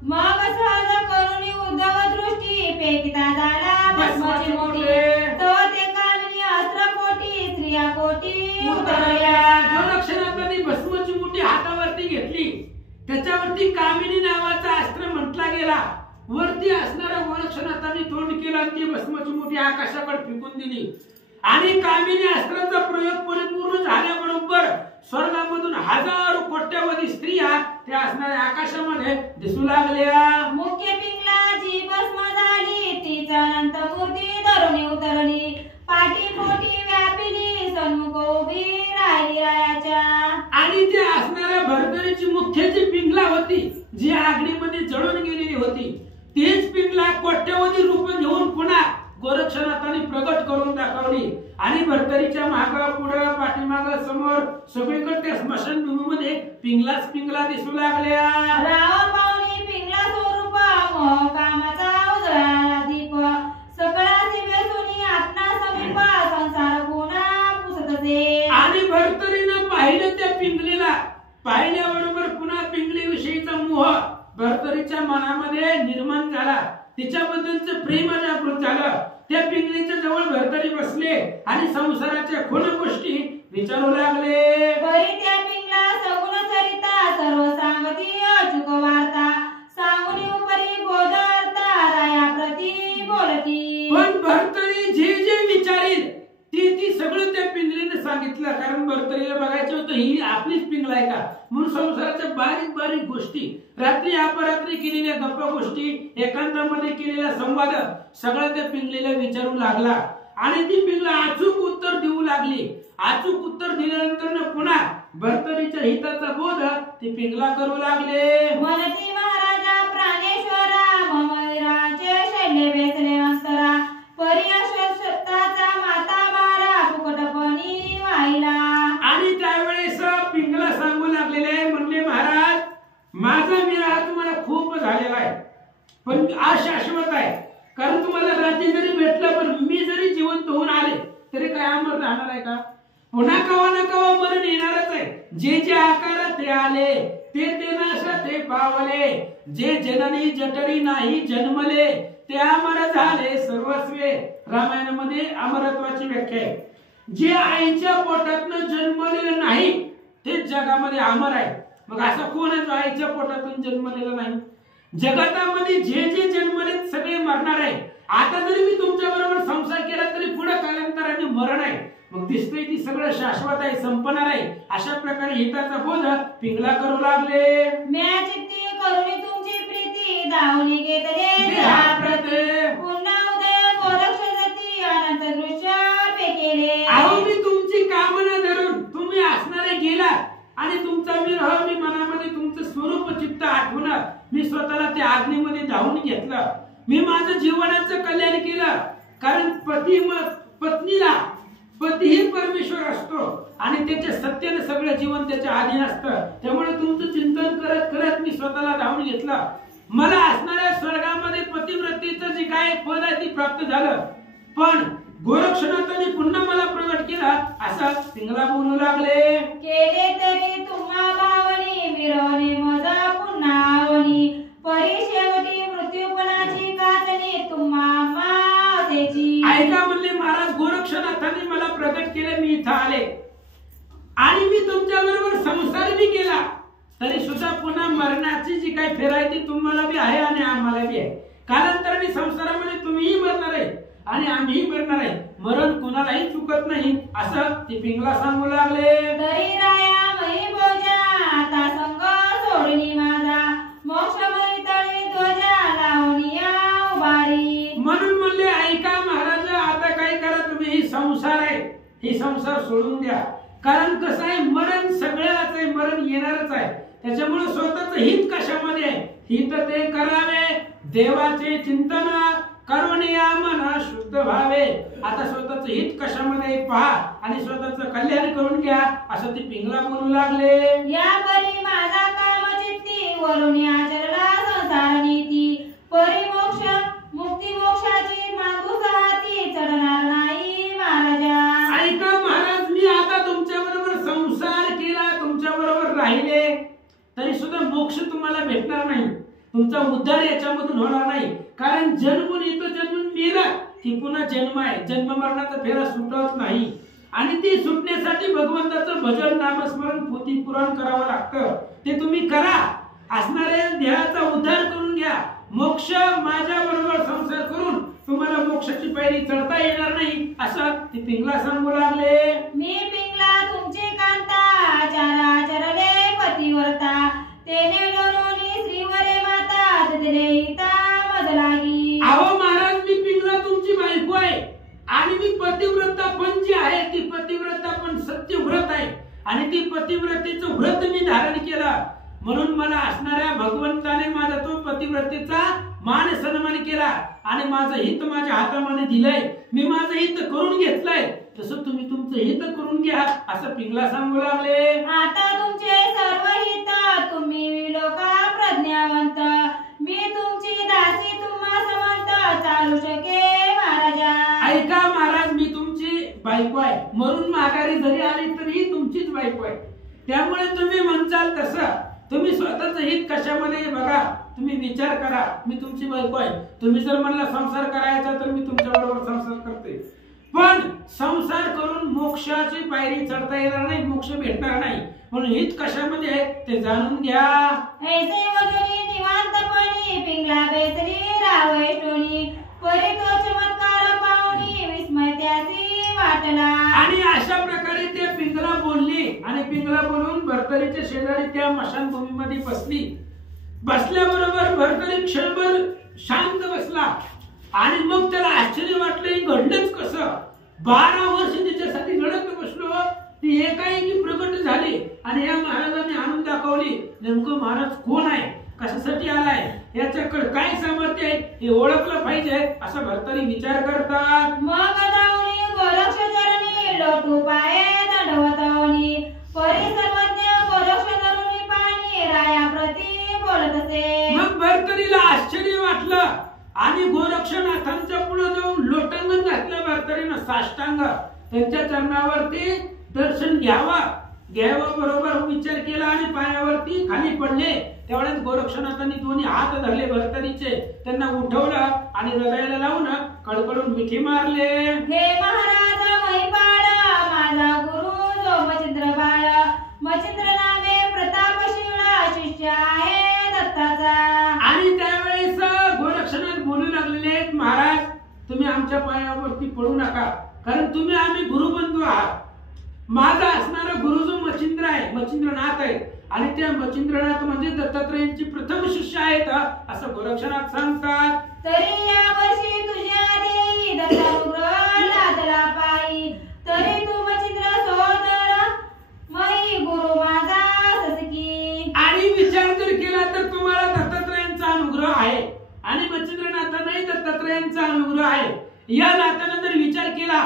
मग सहज करून उद्धव दृष्टी पेकिता झाला भस्माची मुठी तो ते कामिनी अस्त्र कोटी स्त्रिया कोटी उतरल्या. गोरक्षनाथांनी भस्माची मुठी हातावरती घेतली, त्याच्यावरती कामिनी नावाचा अस्त्र म्हटला गेला. वरती असणाऱ्या गोरक्षनाथांनी तोंड केलं आणि ती भस्माची मुठी आकाशाकडे फेकून दिली आणि कामिनी अस्त्राचा प्रयोग परिपूर्ण झाल्याबरोबर स्वर्गामधून हजारो कोट्यावधी स्त्रिया त्या असणाऱ्या आकाशामध्ये दिसू लागल्या. मुख्य पिंगला जी भस्म झाली तीच अनंत मूर्ती धरुणी उतरली पाठी पोटी व्यापिली सन्मुख उभी राहिली रायाच्या. आणि त्या असणाऱ्या भरतरीची मुख्य जी पिंगला होती जी आगडीमध्ये जळून गेलेली होती तीच पिंगला कोट्यवधी रूप घेऊन पुन्हा गोरक्षनाथांनी प्रगट करून दाखवली आणि भरतरीच्या मागे पुढे पाठीमागे समोर सगळीकडे त्या स्मशानभूमीमध्ये पिंगलाच पिंगला दिसू लागल्या. राव पाहुणी पिंगला स्वरूप मोह कामाचा उजळा दीप सगळा दिव्य सोनी आत्मा समीप संसार पुन्हा पुसतसे. आणि भरतरीनं पाहिलं त्या पिंगलीला, पाहिल्याबरोबर पुन्हा पिंगली विषयीचा मोह भरतरीच्या मनामध्ये निर्माण झाला, तिच्याबद्दलचं प्रेम जागृत झालं. त्या पिंगलीच्या जवळ भरतरी बसले आणि संसाराच्या खूण गोष्टी विचारू लागले. परी त्या पिंगला सगुण चरिता सर्व सांगती अचूक वार्ता सांगुनी उपरी बोधार्था राया प्रती बोलती. पण भरतरी जे जे विचारेल ती सगळं त्या पिंगलीने सांगितलं, कारण भरतरीला बघायचं होतं ही आपलीच पिंगला आहे का म्हणून संसाराच्या बारीक बारीक गोष्टी, रात्री अपरात्री केलेल्या गप्पा गोष्टी, एकांतामध्ये केलेला संवाद सगळं त्या पिंगलीला विचारू लागला आणि ती पिंगला अचूक उत्तर देऊ लागली. अचूक उत्तर दिल्यानंतर पुन्हा भरतरीच्या हिताचा बोध ती पिंगला करू लागले. म्हणती महाराजा प्राणेश्वरा ममराचे शैल्य वेचले अंतरा परी अश्वत्थाचा माता मारा फुकटपणी वाहिला. आणि त्यावेळेस पिंगला सांगू लागलेले म्हणले महाराज माझा विरह तुम्हाला खूप झालेला आहे पण अशाश्वत आहे, कारण तुम्हाला राज्य जरी भेटलं पण मी जरी जिवंत होऊन आले तरी काय अमर राहणार आहे का? पुन्हा कवा ना कवा मरण येणारच आहे. जे जे आकारात ते आले ते नाश ते पावले, जे जननी जठरी नाही जन्मले ते अमर झाले सर्वस्वे. रामायणामध्ये अमरत्वाची व्याख्या आहे. जे आईच्या पोटातनं जन्मलेलं नाही ते जगामध्ये अमर आहे. मग असं कोण आहे जो आईच्या पोटातून जन्मलेला नाही? जगतामध्ये जे जे जन्मले सगळे मरणार आहे. आता जरी मी तुमच्या बरोबर संसार केला तरी पुढे कालांतराने मरण आहे. मग दिसतंय की सगळं शाश्वत आहे, संपणार आहे. अशा प्रकारे हिताचा बोध पिंगला करू लागले. म्या चित्ती करुणी तुमची प्रीती दावणी घेतले पुन्हा उदय गोरक्ष जाती अनंत दृश्य पेकेले. अहो मी तुमची कामना धरून तुम्ही असणारे गेला आणि तुमचा विरह मी मनामध्ये तुमचं स्वरूप चित्त आठवून मी स्वतःला त्या अग्नीमध्ये धावून घेतलं. मी माझं जीवनाचं कल्याण केलं, कारण पत्नीला पती ही परमेश्वर असतो आणि त्याच्या सत्याने सगळं जीवन त्याच्या अधीन असतं. त्यामुळे तुमचं चिंतन करत करत मी स्वतःला धावून घेतलं. मला असणाऱ्या स्वर्गामध्ये पतिव्रतेचं जे काय पद आहे ते प्राप्त झालं. पण गोरक्षनाथाने पुन्हा मला प्रगट केला असं पिंगला बोलू लागले. केले तरी तुम्हा भावनी मिरवणे मजा पुन्हा आवनी परी शेवटी मृत्यूपणाची कातणी तुम्हा मातेची. ऐका म्हणले महाराज, गोरक्षनाथाने मला प्रगट केले, मी इथं आले आणि मी तुमच्या बरोबर संसार बी केला तरी सुद्धा पुन्हा मरणाची जी काही फेर आहे ती तुम्हाला बी आहे आणि आम्हाला बी आहे. कालांतराने संसारामध्ये तुम्हीही मरणार आहे आणि आम्हीही मरणार आहे. मरण कुणालाही चुकत नाही असं ते पिंगला सांगू लागले. तरी राया मही बोजा आता संग सोडणी माझा मोक्षमयी तळी ध्वजा लावणीया उभारी. म्हणून म्हणले ऐका महाराज, आता काय करा तुम्ही, ही संसार आहे, ही संसार सोडून द्या. कारण कसं आहे, मरण सगळ्यालाच आहे, मरण येणारच आहे. त्याच्यामुळे स्वतःच हित कशामध्ये आहे, हित ते करावे, देवाचे चिंतन करून या मना शुद्ध व्हावे. आता स्वतःच हित कशामध्ये पहा आणि स्वतःच कल्याण करून घ्या असं ते पिंगला बोलू लागले. या परी माझा काम चित्ती वरून आचरला संसार नीती परी मोक्ष मुक्ती मोक्षाची मातुस हाती चढणार नाही महाराजा. ऐका महाराज, मी आता तुमच्या बरोबर संसार केला, तुमच्या बरोबर राहिले तरी सुद्धा मोक्ष तुम्हाला भेटणार नाही, तुमचा उद्धार याच्यामधून होणार नाही. कारण जन्मून येतो, जन्मून मेलं की पुन्हा जन्म आहे, जन्म मरणाचा फेरा सुटत नाही आणि ती सुटण्यासाठी भगवंताचं भजन नामस्मरण पोथी पुराण करावं लागतं. ते तुम्ही करा, असणाऱ्या देहाचा उद्धार करून घ्या. मोक्ष माझ्या बरोबर संसार करून तुम्हाला मोक्षाची पायरी चढता येणार नाही असं ते पिंगला सांगू लागले. मी पिंगला तुमची कांता चारा चरले पतिव्रता तेने डोरोनी श्रीवरे माता दिले हिता मजलागी. अहो महाराज, मी पिंगला तुमची बायको आहे आणि मी पतिव्रता पण जी आहे ती पतिव्रता पण सत्यव्रत आहे आणि ती पतिव्रतेचं व्रत मी धारण केलं. म्हणून मला असणाऱ्या भगवंताने माझा तो पतिव्रतेचा मान सन्मान केला आणि माझं हित माझ्या हातामध्ये दिलंय. मी माझं हित करून घेतलंय, तसं तुम्ही तुमचं हित करून घ्या असं पिंगला सांगू लागले. आता तुमचे सर्व हित तुम्ही विलोका प्रज्ञावंत मी तुमची दासी तुम्हा समंत चालू शके महाराजा. ऐका महाराज, मी तुमची बायको आहे, मरून माघारी जरी आली तरी तुमचीच बायको आहे. त्यामुळे तुम्ही म्हणचाल तसं तुम्ही स्वतःच हित कशामध्ये बघा, तुम्ही विचार करा. मी तुमची बायको आहे, तुम्ही जर म्हणला संसार करायचा तर मी तुमच्या बरोबर संसार करते, पण संसार करून मोक्षाची पायरी चढता येणार नाही, मोक्ष भेटणार नाही. म्हणून हित कशामध्ये आहे ते जाणून घ्या. ऐसे वजनी निवांतपणी पिंगला बेसरी रावैष्टोनी परी तो चमत्कार पाहुणी विस्मय त्यासी वाटला. आणि अशा प्रकारे ते पिंगला बोलली आणि पिंगला बोलून भरतरीच्या शेजारी त्या मशानभूमीमध्ये बसली. बसल्याबरोबर भरतरी क्षणभर शांत बसला आणि मग त्याला आश्चर्य वाटलं, हे घडलंच कसं. 12 वर्ष त्याच्यासाठी घडत बसलो, ती एकाएकी प्रगट झाली आणि या महाराजांनी आणून दाखवली. नेमकं महाराज कोण आहे, कशासाठी आलाय, याच्याकडे काय सामर्थ्य आहे हे ओळखलं पाहिजे असं भरतरी विचार करतात. मग जाऊनी गोरक्ष चरणी लोटू पाये दंडवतवनी परी सर्वज्ञ गोरक्ष धरुनी पाणी राया प्रती बोलत असे. मग भरतरीला आश्चर्य वाटलं आणि गोरक्षनाथांच्या पुढे जाऊन लोटांगण घातलं भरतरीनं, साष्टांग त्यांच्या चरणावरती दर्शन घ्यावं बरोबर विचार केला आणि पायावरती खाली पडले. तेवढ्यात गोरक्षनाथांनी दोन्ही हात धरले भरतरीचे, त्यांना उठवलं आणि हृदयाला लावून कडकडून मिठी मारले. हे महाराज महिपाळ माझा गुरु जो मचिंद्र बाळ मचिंद्र नामे प्रतापशीला शिष्य आहे दत्ताचा. आणि त्यावेळेस गोरक्षनाथ बोलू लागलेले आहेत, महाराज तुम्ही आमच्या पायावरती पडू नका, कारण तुम्ही आम्ही गुरुबंधू आहात. माझा असणारा गुरु जो मचिंद्र आहे, मचिंद्रनाथ आहे आणि त्या मचिंद्रनाथ म्हणजे दत्तात्रयांची प्रथम शिष्य आहेत असं गोरक्षनाथ सांगतात. तरी या वर्षी तुझ्या देई दत्तानुग्रह लादला पायी तरी तू मचिंद्र सोदर मही गुरु माझा ससकी. आणि विचार जर केला तर तुम्हाला दत्तात्रयांचा अनुग्रह आहे आणि मचिंद्रनाथांनाही दत्तात्रयांचा अनुग्रह आहे. या नात्याने जर विचार केला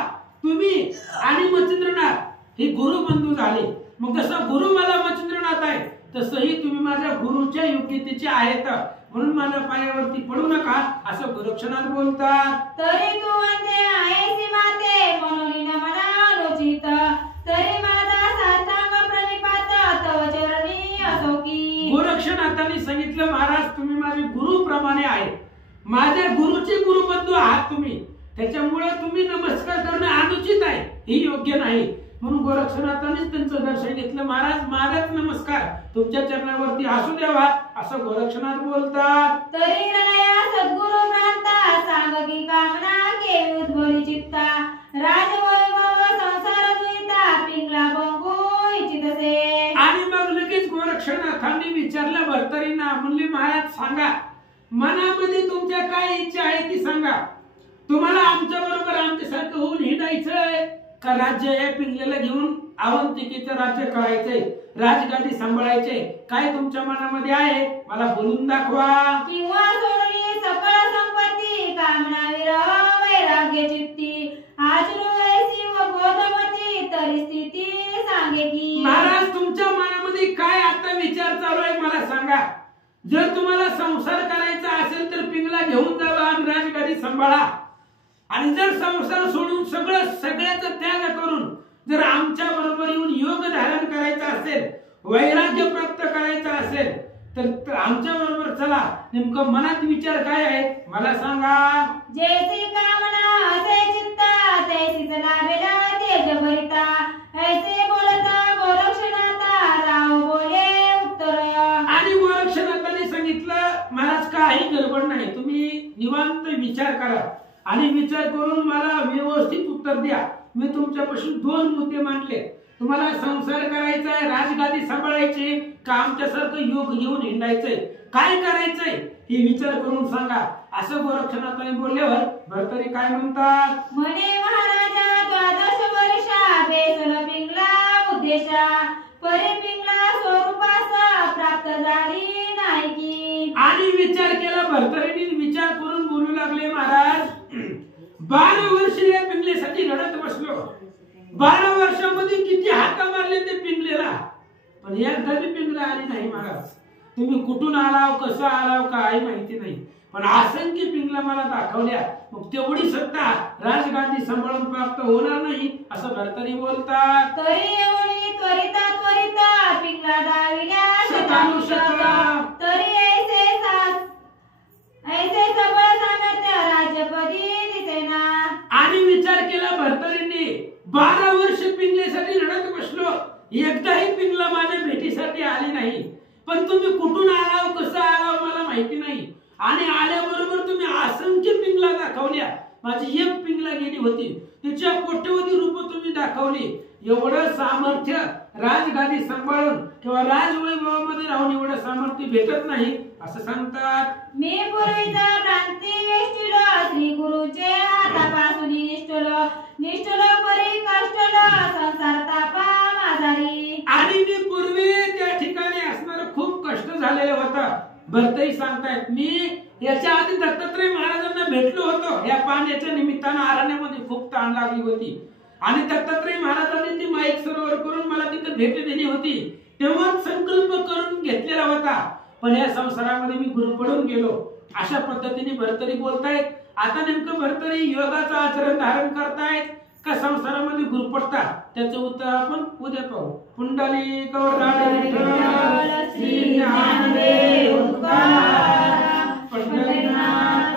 हे गुरु बंधू झाले. मग जसं गुरु मला मच्छिंद्रनाथ आहे तसंही तुम्ही माझ्या गुरुच्या योग्यतेचे आहेत, म्हणून माझ्या पायावरती पडू नका असं गोरक्षनाथ बोलतात. तरी तू वंदे आहेसी माते म्हणून न मना अनुचित, तरी माझा साष्टांग प्रणिपात तव चरणी असो की. गोरक्षनाथांनी सांगितलं महाराज तुम्ही माझे गुरु प्रमाणे आहे, माझ्या गुरुचे गुरुबंधू आहात तुम्ही, त्याच्यामुळे तुम्ही नमस्कार करणं अनुचित आहे, हे योग्य नाही. म्हणून गोरक्षनाथांनीच त्यांचं दर्शन घेतलं. महाराज माझाच नमस्कार तुमच्या चरणावरती असू द्यावा असं गोरक्षनाथ बोलतात. तरी रया सद्गुरु भ्रांता सांग की कामना के उद्भवी चित्ता, राजवैभव संसार दुहिता पिंगला बंगू इच्छितसे. आणि मग लगेच गोरक्षनाथांनी विचारलं भर्तरींना, म्हणले महाराज सांगा मनामध्ये तुमच्या काय इच्छा आहे ती सांगा. तुम्हाला आमच्या बरोबर आमच्यासारखं होऊन हिंडायचंय का राज्य या पिंगलेला घेऊन अवंतिकेचं राज्य करायचंय, राजगादी सांभाळायचे, काय तुमच्या मनामध्ये आहे मला बोलून दाखवा. किंवा सोडली सकळ संपत्ती कामना विरह वैराग्य चित्ती, आचरू वैसी व बोधमती तरी स्थिती सांगे की. महाराज तुमच्या मनामध्ये काय आता विचार चालू आहे मला सांगा. जर तुम्हाला संसार करायचा असेल तर पिंगला घेऊन जावा आणि राजगादी सांभाळा, आणि जर संसार सोडून सगळ्याचा त्याग करून जर आमच्या बरोबर येऊन योग धारण करायचा असेल, वैराग्य प्राप्त करायचा असेल तर आमच्या बरोबर चला. नेमकं मनात विचार काय आहे मला सांगा. जैसी कामना असे चित्ता तैसीच लाभेला तेज भरिता, ऐसे बोलता गोरक्षनाथा राव बोले उत्तर. आणि गोरक्षनाथाने सांगितलं महाराज काही गडबड नाही, तुम्ही निवांत विचार करा आणि विचार करून मला व्यवस्थित उत्तर द्या. मी तुमच्यापासून 2 मुद्दे मांडले. तुम्हाला संसार करायचा आहे, राजगादी सांभाळायची का आमच्यासारखं योग घेऊन हिंडायचंय, काय करायचंय हे विचार करून सांगा असं गोरक्षनाथाने बोलल्यावर भर्तरी काय म्हणतात. म्हणे महाराजा 12 वर्षा बेसल पिंगला उद्देशा, परी पिंगला स्वरूपासा प्राप्त झाली नाही की. आणि विचार केला भर्तरीने, विचार करून बोलू लागले महाराज 12 वर्ष या पिंगलेसाठी रडत बसलो. 12 वर्षामध्ये किती हाका मारले ते पिंगलेला, पण एकदा बी पिंगला आली नाही. महाराज तुम्ही कुठून आलाव कसं आलाव काय माहिती नाही, पण असंख्य पिंगला मला दाखवल्या. मग तेवढी सत्ता राजगादी सांभाळून प्राप्त होणार नाही असं भर्तरी बोलतात. तरी एवढी त्वरिता त्वरिता पिंगला दाविल्या शतानुशता, तरी ऐसे सबळ सामर्थ्य राज्यपदी दिसेना. आणि विचार केला भर्तरींनी 12 वर्ष पिंगलेसाठी रडत बसलो, एकदाही पिंगला माझ्या भेटीसाठी आली नाही. पण तुम्ही कुठून आलाव कसं आलाव मला माहिती नाही, आणि आल्याबरोबर तुम्ही असंख्य पिंगला दाखवल्या. माझी एक पिंगला गेली होती, तिच्या कोट्यवधी रूप तुम्ही दाखवली. एवढं सामर्थ्य राजगादी सांभाळून किंवा राजवैभवामध्ये राहून एवढं सामर्थ्य भेटत नाही असं सांगतात. मी पूर्वीचा भ्रांती वेष्टिलो, श्री गुरुचे हातापासून निष्ठलो परी कष्टलो संसार तापा माझारी. आणि मी पूर्वी त्या ठिकाणी असणार खूप कष्ट झालेलं होतं. भर्तरी सांगतायत मी याच्या आधी दत्तात्रय महाराजांना भेटलो होतो. या पाण्याच्या निमित्तानं अरण्यामध्ये खूप ताण लागली होती, आणि दत्तात्रय महाराजांनी ती माईक सरोवर करून मला तिथे भेट दिली होती. तेव्हाच संकल्प करून घेतलेला होता, पण या संसारामध्ये मी गुरु पडून गेलो अशा पद्धतीने भर्तरी बोलतायत. आता नेमकं भर्तरी योगाचं आचरण धारण करतायत का संसारामध्ये गुरु पडतात, त्याचं उत्तर आपण उद्या पाहू. पुंडलिक वरदान श्री ज्ञानदेव तुकाराम पंढरीनाथ